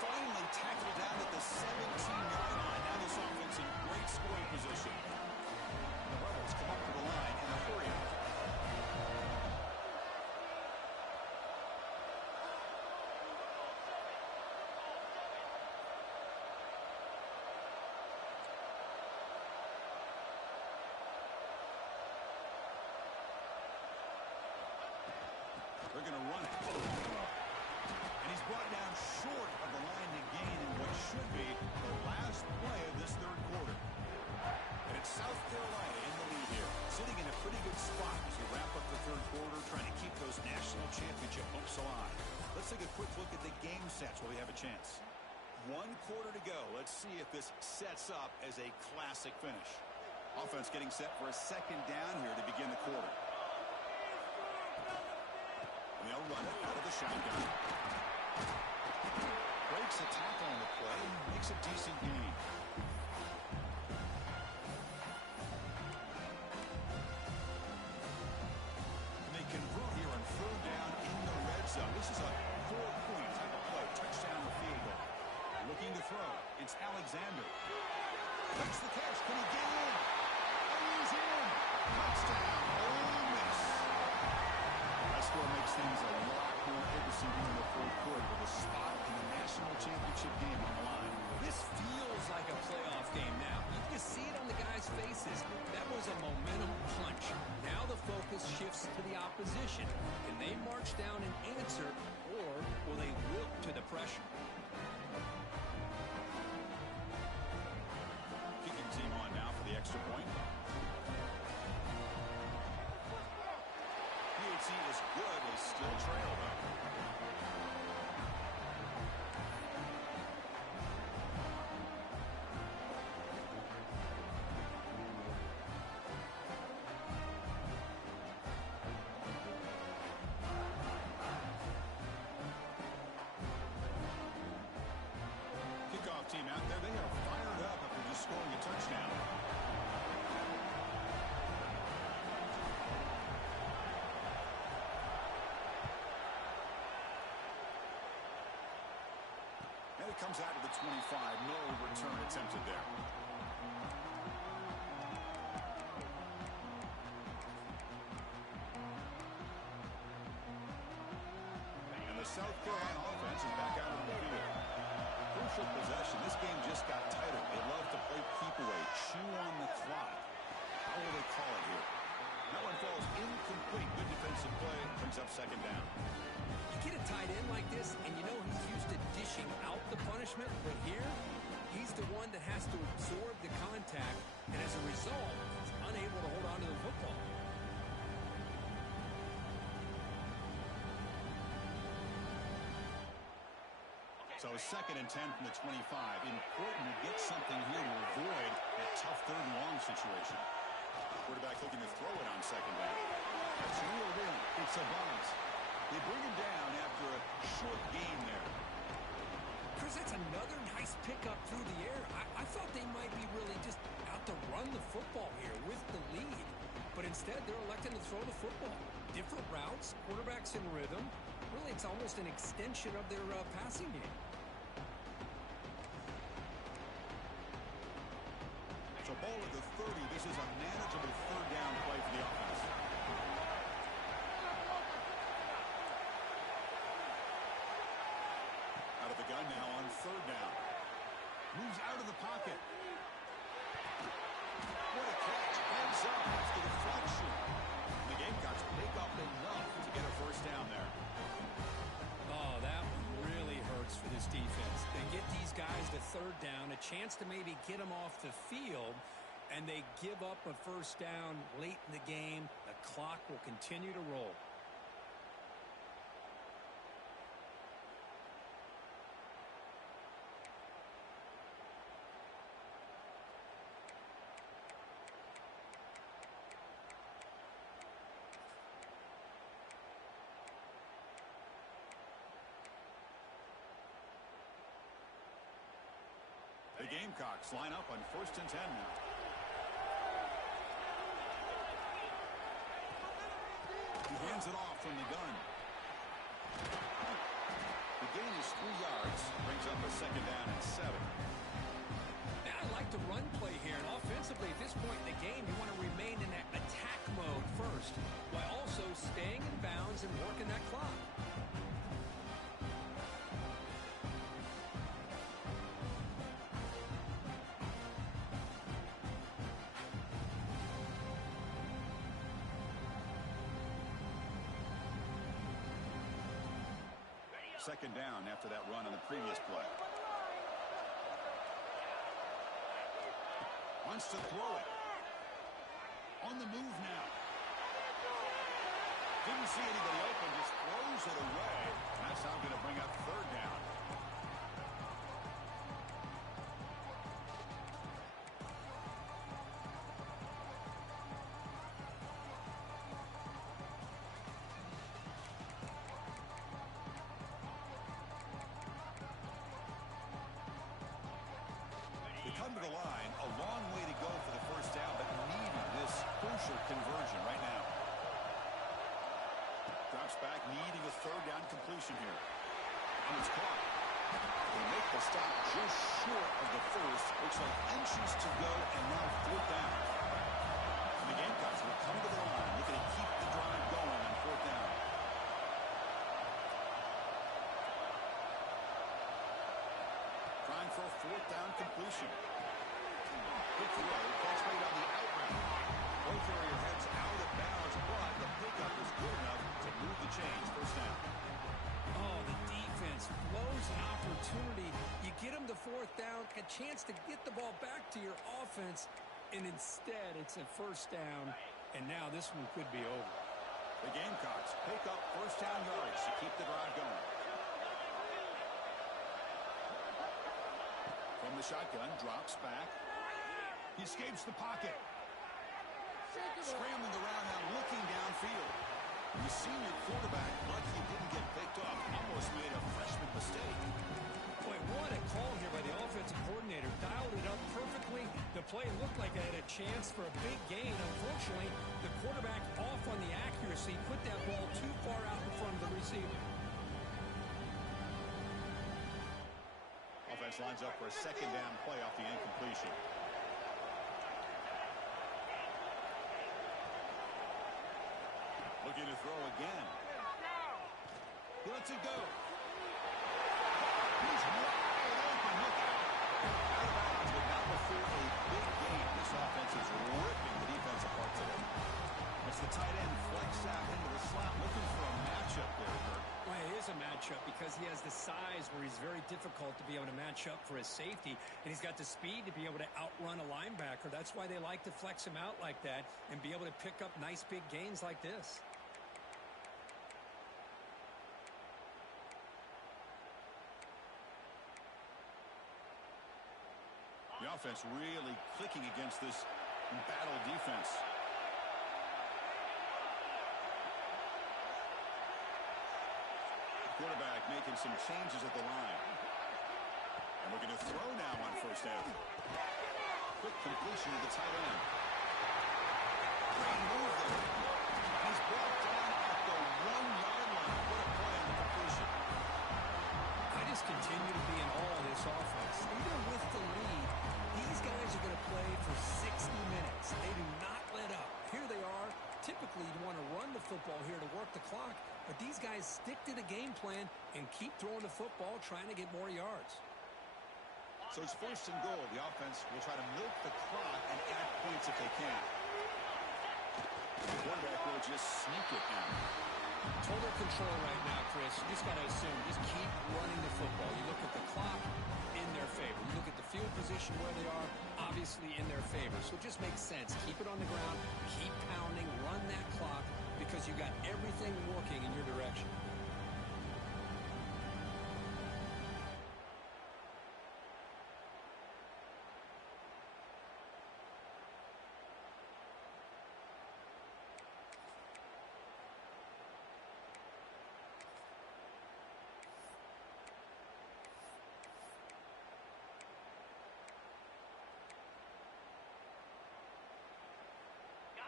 Finally tackled down at the 17-yard line. Now this offense in great scoring position. The Rebels come up to the line in a hurry. They're going to run it. And he's brought down short of the line to gain in what should be the last play of this third quarter. And it's South Carolina in the lead here, sitting in a pretty good spot as we wrap up the third quarter, trying to keep those national championship hopes alive. Let's take a quick look at the game sets while we have a chance. 1 quarter to go. Let's see if this sets up as a classic finish. Offense getting set for a second down here to begin the quarter. They'll run it out of the shotgun. Breaks a tackle on the play, makes a decent gain. And they convert here on third down in the red zone. This is a 4-point type of play, touchdown or field goal. Looking to throw, it's Alexander. Makes the catch, can he get in? And he's in! Touchdown, Ole Miss. That score makes things a lot more interesting here in the fourth quarter with a spot in the national championship game on the line. This feels like a playoff game now. You can see it on the guys' faces. That was a momentum punch. Now the focus shifts to the opposition. Can they march down and answer, or will they wilt to the pressure? Kicking team on now for the extra point. PAT is good. They still trail, though. Kickoff team out there. They are fired up after just scoring a touchdown. And it comes out to the 25. No return attempted there. And the South Carolina offense is back out on the field. Crucial possession. This game just got tighter. They love to play keep away, chew on the clock. How will they call it here? That one falls incomplete. Good defensive play. Brings up second down. You get a tight end like this, and you know he's used to dishing out the punishment, but here, he's the one that has to absorb the contact, and as a result, he's unable to hold on to the football. So 2nd and 10 from the 25. Important to get something here to avoid that tough third and long situation. Quarterback looking to throw it on second down. That's reeled in. It's a bounce. They bring him down after a short gain there. Chris, that's another nice pickup through the air. I thought they might be really just out to run the football here with the lead. But instead, they're electing to throw the football. Different routes, quarterbacks in rhythm. Really, it's almost an extension of their passing game. So ball at the 30. This is a manageable third down play for the offense. Out of the gun now on third down. Moves out of the pocket. What a catch. Hands up. It's the deflection. The Gamecocks pick up enough to get a first down there. Oh, that one really hurts for this defense. They get these guys to third down, a chance to maybe get them off the field, and they give up a first down late in the game. The clock will continue to roll. The Gamecocks line up on 1st and 10 now. He hands it off from the gun. The gain is 3 yards. Brings up a second down and 7. Now I like the run play here. And offensively, at this point in the game, you want to remain in that attack mode first, while also staying in bounds and working that clock. Second down after that run on the previous play. Wants to throw it. On the move now. Didn't see anybody open, just throws it away. And that's now going to bring up third down. Come to the line, a long way to go for the first down, but needing this crucial conversion right now. Drops back, needing a third down completion here. And it's caught. They make the stop just short of the first. Looks like inches to go, and now fourth down. And the Gamecocks will come to the line, looking to keep the drive going on fourth down. Trying for a fourth down completion. Good throw, catch made on the out route. Ball carrier heads out of bounds, but the pickup is good enough to move the chains. First down. Oh, the defense blows an opportunity. You get them to fourth down, a chance to get the ball back to your offense, and instead it's a first down, and now this one could be over. The Gamecocks pick up first down yards to keep the drive going. From the shotgun, drops back. He escapes the pocket. Scrambling around now, looking downfield. The senior quarterback, lucky he didn't get picked off, almost made a freshman mistake. Boy, what a call here by the offensive coordinator. Dialed it up perfectly. The play looked like it had a chance for a big gain. Unfortunately, the quarterback off on the accuracy, put that ball too far out in front of the receiver. Offense lines up for a second down play off the incompletion. Looking to throw again. He lets it go. He's wide open. Look out. Out of bounds, but not before a big gain. This offense is ripping the defense apart today. It's the tight end flex out into the slot, looking for a matchup there, Kirk. Well, it is a matchup because he has the size where he's very difficult to be able to match up for his safety, and he's got the speed to be able to outrun a linebacker. That's why they like to flex him out like that and be able to pick up nice big gains like this. The offense really clicking against this battle defense. Quarterback making some changes at the line. And we're going to throw now on first down. Quick completion to the tight end. Great move there. He's brought down at the 1-yard line. What a play on the completion. I just continue to be in awe of this offense. Even with the lead, these guys are going to play for 60 minutes. They do not let up. Here they are. Typically, you'd want to run the football here to work the clock, but these guys stick to the game plan and keep throwing the football, trying to get more yards. So it's 1st and goal. The offense will try to milk the clock and add points if they can. The quarterback will just sneak it now. Total control right now, Chris. You just got to assume, just keep running the football. You look at the clock, in their favor. You look at the field position where they are, obviously in their favor. So it just makes sense. Keep it on the ground, keep pounding, run that clock, because you got everything working in your direction.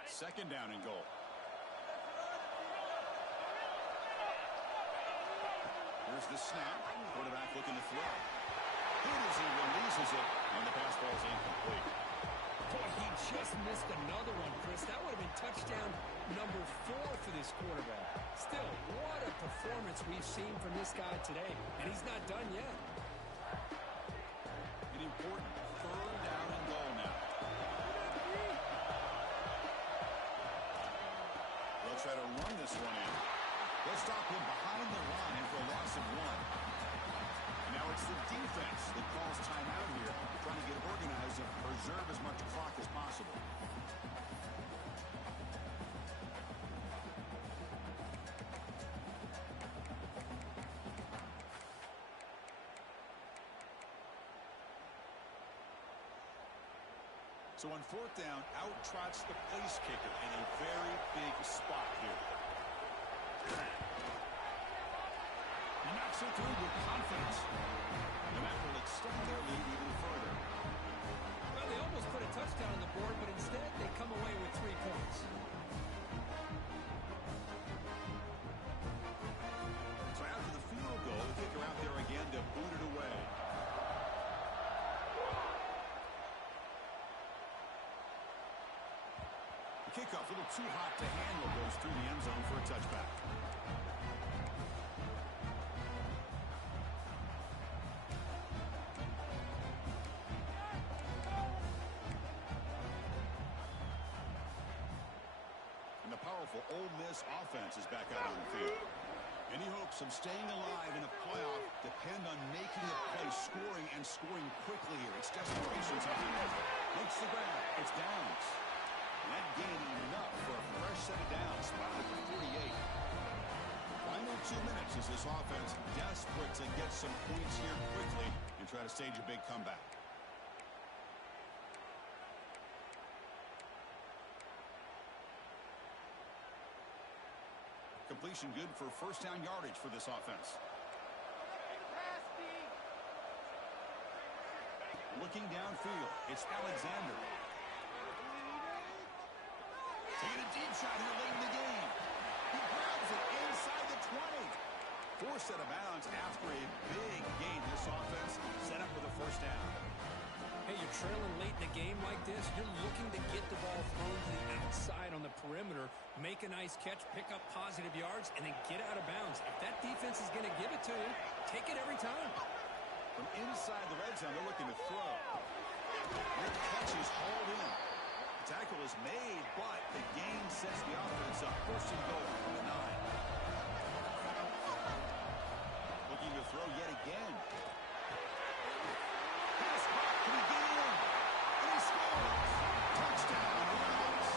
Second down and goal. Here's the snap. Quarterback looking to throw. Good as he releases it, and the pass ball is incomplete. Boy, he just missed another one, Chris. That would have been touchdown number 4 for this quarterback. Still, what a performance we've seen from this guy today, and he's not done yet. An important 3rd down and goal now. They'll try to run this one in. They'll stop him behind the line for a loss of 1. Now it's the defense that calls timeout here, trying to get organized and preserve as much clock as possible. So on 4th down, out trots the place kicker in a very big spot here. He knocks it through with confidence. And that will extend their lead even further. Well, they almost put a touchdown on the board, but instead they come away with 3 points. So after the field goal, the kicker out there again to boot it away. The kickoff, a little too hot to handle, goes through the end zone for a touchback. And the powerful Ole Miss offense is back out on the field. Any hopes of staying alive in a playoff depend on making a play, scoring quickly here. It's desperation time. Makes the grab. It's downs. And that gaining enough for a fresh set of downs. Spotted for 48. Final 2 minutes as this offense desperate to get some points here quickly and try to stage a big comeback. Completion good for 1st down yardage for this offense. Looking downfield, it's Alexander. Taking a deep shot here late in the game. He grabs it inside the 20. Forced out of bounds after a big gain. This offense set up with a 1st down. Hey, you're trailing late in the game like this, you're looking to get the ball thrown to the outside on the perimeter, make a nice catch, pick up positive yards, and then get out of bounds. If that defense is going to give it to you, take it every time. From inside the red zone, they're looking to throw. Their catch is hauled in. The tackle is made, but the gain sets the offense up. 1st and goal from the 9. Looking to throw yet again. Pass back, can he get in? And he scores! Touchdown, Ravens.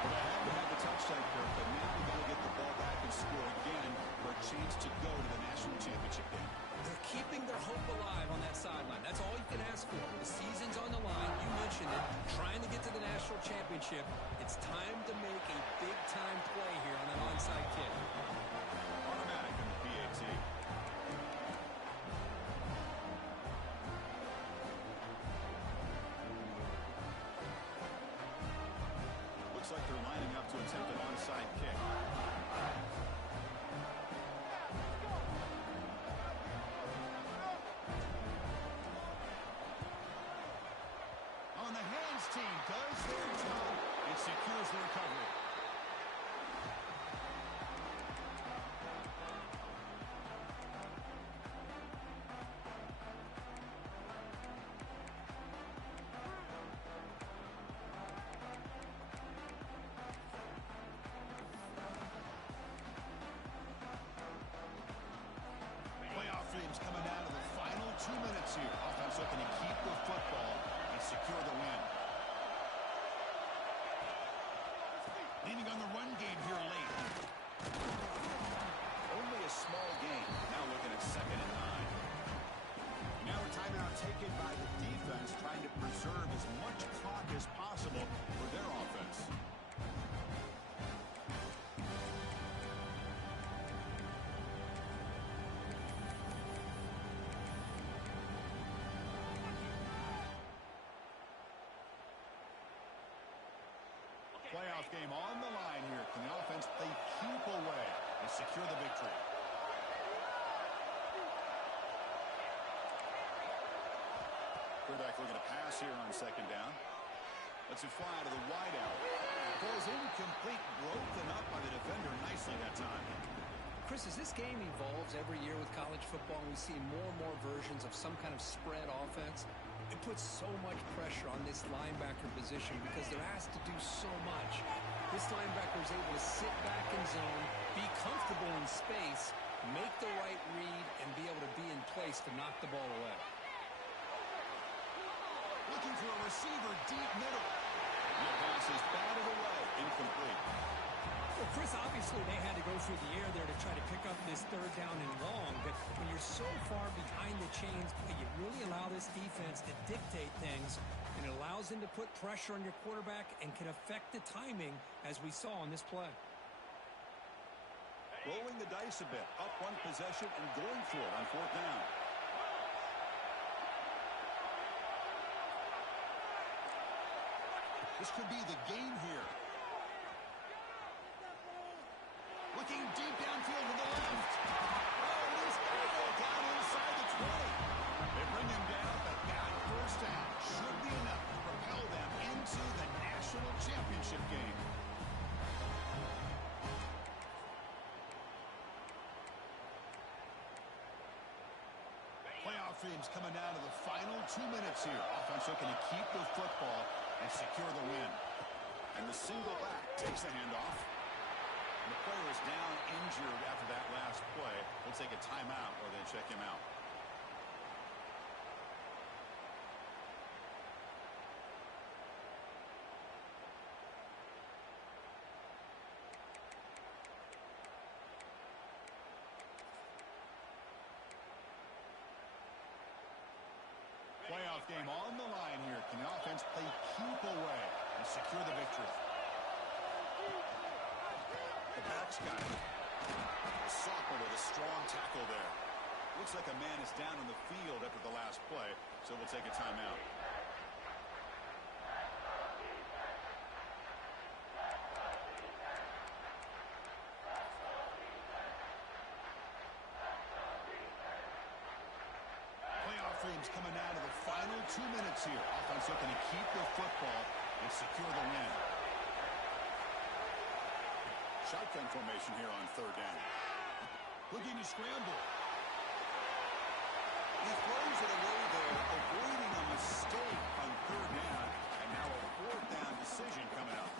Well, they had to have the touchdown, Kirk, but now we got to get the ball back and score again for a chance to go to the national championship game. They're keeping their hope alive on that sideline. That's all you can ask for. The season's on the line. You mentioned it. Trying to get to the national championship. It's time to make a big-time play here on that onside kick. Automatic in the PAT. Looks like they're lining up to attempt an onside kick. On the hands team does their job. It secures the recovery. Playoff dreams coming down to the final 2 minutes here. Offense looking to keep the football and secure the win. Leaning on the run game here late. Only a small gain. Now looking at 2nd and 9. Now a timeout taken by the defense, trying to preserve as much clock as possible for their offense. Playoff game on the line here. Can the offense play keep away and secure the victory? Quarterback looking to pass here on 2nd down. Lets it fly to the wideout. Throws incomplete, broken up by the defender nicely that time. Chris, as this game evolves every year with college football, we see more and more versions of some kind of spread offense. It puts so much pressure on this linebacker position because they're asked to do so much. This linebacker is able to sit back in zone, be comfortable in space, make the right read, and be able to be in place to knock the ball away. Looking for a receiver deep middle. The pass is batted away. Incomplete. Well, Chris, obviously they had to go through the air there to try to pick up this 3rd down and long, but when you're so far behind the chains, you really allow this defense to dictate things, and it allows them to put pressure on your quarterback and can affect the timing, as we saw on this play. Rolling the dice a bit. Up one possession and going for it on 4th down. This could be the game here. Looking deep downfield to the left. Oh, he's got it down inside the 20. They bring him down, but that 1st down should be enough to propel them into the national championship game. Playoff dreams coming down to the final 2 minutes here. Offense looking to keep the football and secure the win. And the single back takes the handoff. And the player is down injured after that last play. We'll take a timeout or they check him out. Playoff game on the line here. Can the offense play keep away and secure the victory? The back's got it. Sophomore with a strong tackle there. Looks like a man is down on the field after the last play, so we'll take a timeout. Playoff dreams coming down to the final 2 minutes here. Offense looking to keep the football and secure the win. Shotgun formation here on 3rd down. Looking to scramble. He throws it away there, avoiding a mistake on 3rd down. And now a 4th down decision coming up.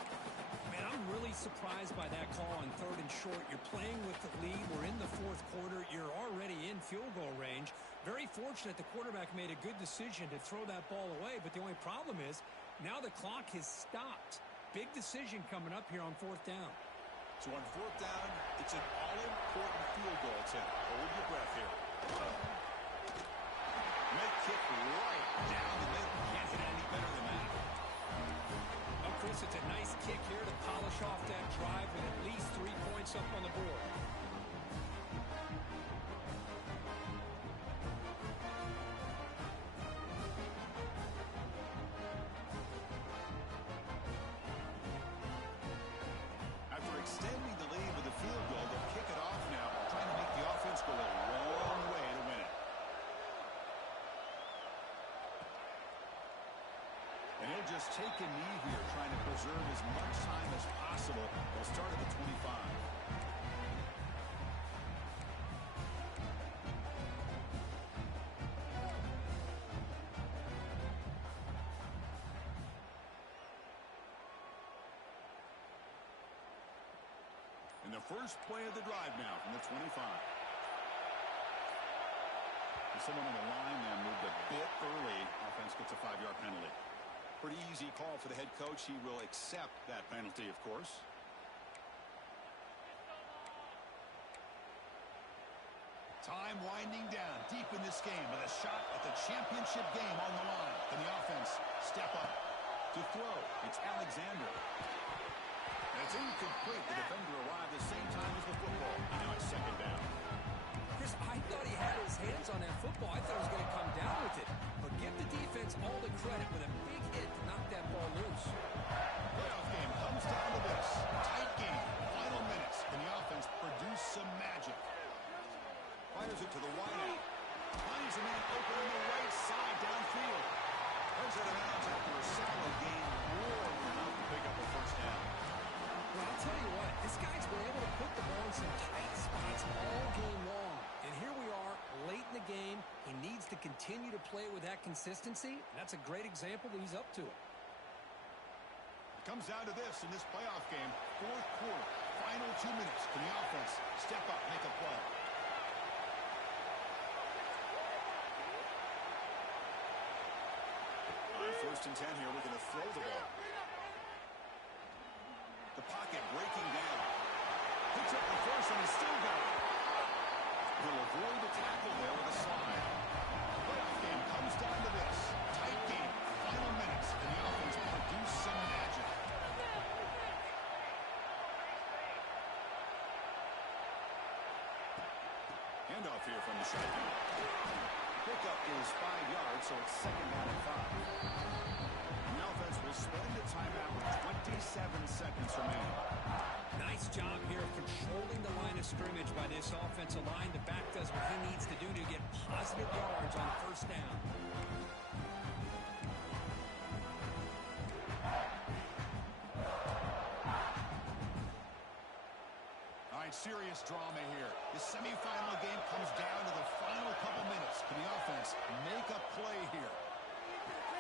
Man, I'm really surprised by that call on 3rd and short. You're playing with the lead. We're in the 4th quarter. You're already in field goal range. Very fortunate the quarterback made a good decision to throw that ball away, but the only problem is now the clock has stopped. Big decision coming up here on 4th down. So on 4th down, it's an all-important field goal attempt. Hold your breath here. Make kick right down the middle. Can't hit any better than that. Oh, Chris, it's a nice kick here to polish off that drive with at least 3 points up on the board. They'll just take a knee here, trying to preserve as much time as possible. They'll start at the 25. And the first play of the drive now from the 25. And someone on the line there moved a bit early. Offense gets a 5-yard penalty. Pretty easy call for the head coach. He will accept that penalty, of course. Time winding down deep in this game with a shot at the championship game on the line. And the offense step up to throw. It's Alexander. And it's incomplete. The defender arrived the same time as the football. And now it's second down. Chris, I thought he had his hands on that football. I thought he was going to come down with it. But give the defense all the credit with a big hit to knock that ball loose. Playoff game comes down to this. Tight game. Final minutes. Can the offense produce some magic? Fires it to the wide out. Finds a man open on the right side downfield. Runs out of bounds after a solid game. More than enough to pick up a first down. Well, I'll tell you what. This guy's been able to put the ball in some tight spots all game long. And here we are, late in the game. He needs to continue to play with that consistency. And that's a great example that he's up to it. It comes down to this in this playoff game. Fourth quarter. Final 2 minutes. Can the offense step up, make a play? First and 10 here, we're going to throw the ball. The pocket breaking down. Picks up the first and he's still got it. He'll avoid the tackle there with a slide. The playoff game comes down to this. Tight game. Final minutes. And the offense produce some magic. Handoff here from the shotgun. Pickup is 5 yards, so it's second down and 5. The offense will spend a timeout with 27 seconds remaining. Nice job here of controlling the line of scrimmage by this offensive line. The back does what he needs to do to get positive yards on first down. All right, serious drama here. The semifinal game comes down to the final couple minutes. Can the offense make a play here?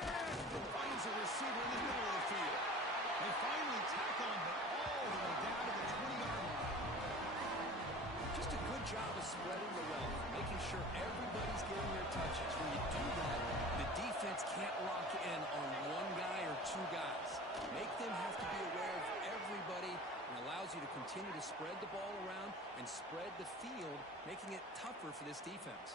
Finds a receiver in the middle of the field. They finally tackle him, but all the way down to the 20-yard line. Just a good job of spreading the wealth, making sure everybody's getting their touches. When you do that, the defense can't lock in on one guy or two guys. Make them have to be aware of everybody, and allows you to continue to spread the ball around and spread the field, making it tougher for this defense.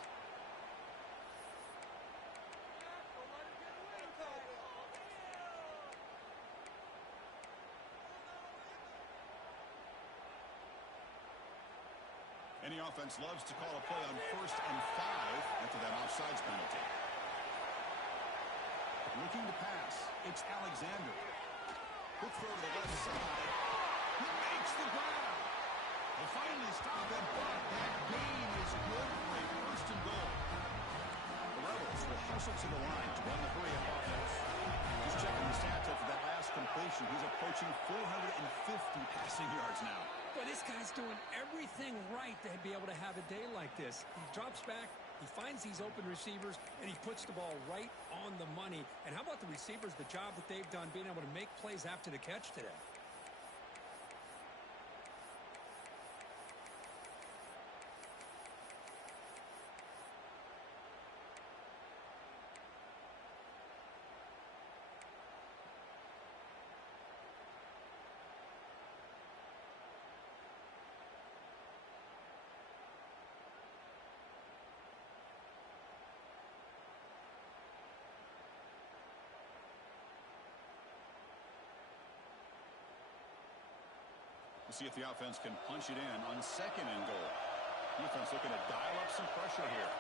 Any offense loves to call a play on 1st and 5 after that offsides penalty. Looking to pass. It's Alexander. Quick throw to the left side. He makes the grab. They finally stop it, but that gain is good for a 1st and goal. The Rebels will hustle to the line to run the hurry-up offense. Just checking the stats after that last completion. He's approaching 450 passing yards now. But this guy's doing everything right to be able to have a day like this. He drops back, he finds these open receivers, and he puts the ball right on the money. And how about the receivers, the job that they've done being able to make plays after the catch today? We'll see if the offense can punch it in on 2nd and goal. Defense looking to dial up some pressure here.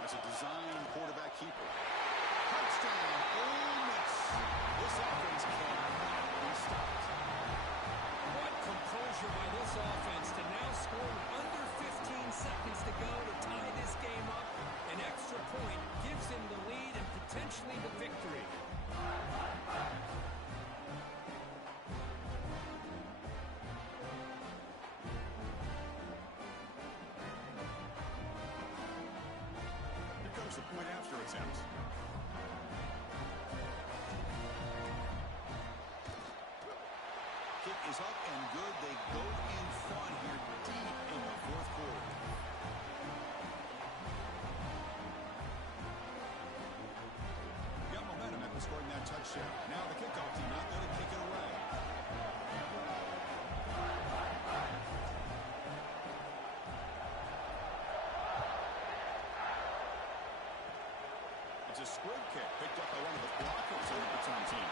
That's a design quarterback keeper. Touchdown, Ole Miss. This offense cannot be stopped. What composure by this offense to now score under 15 seconds to go to tie this game up. An extra point gives him the lead and potentially the victory. was a point after attempt. Kick is up and good. They go in front here deep in the fourth quarter. Got momentum after scoring that touchdown. Now the kickoff team out there to kick it away. It's a squib kick picked up by one of the blockers on the return team.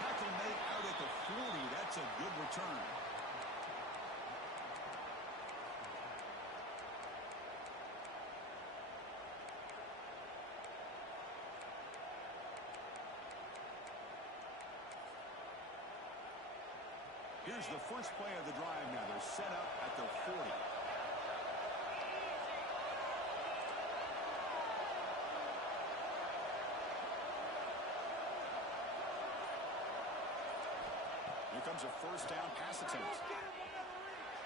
Tackle made out at the 40. That's a good return. Here's the first play of the drive now. They're set up at the 40. Here comes a first down pass attempt.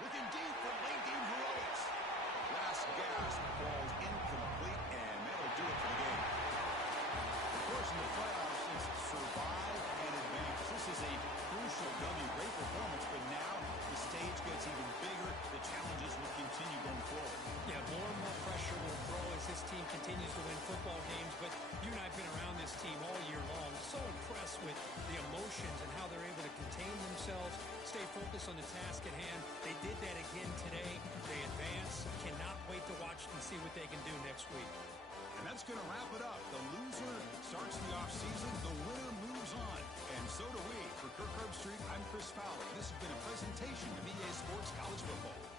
Looking deep for late game heroics. Last gasp, ball's incomplete, and that'll do it for the game. Of course, in the playoffs, it's survive and advance. This is a crucial W. Great performance, but now the stage gets even bigger. The challenges will continue going forward. Yeah, more and more pressure will grow as this team continues to win football games, but you and I have been around this team all year long. So impressed with the emotions and how they're able to contain themselves, stay focused on the task at hand. They did that again today. They advance. Cannot wait to watch and see what they can do next week. And that's going to wrap it up. The loser starts the offseason. The winner moves on. And so do we. For Kirk Herbstreit, I'm Chris Fowler. This has been a presentation of EA Sports College Football.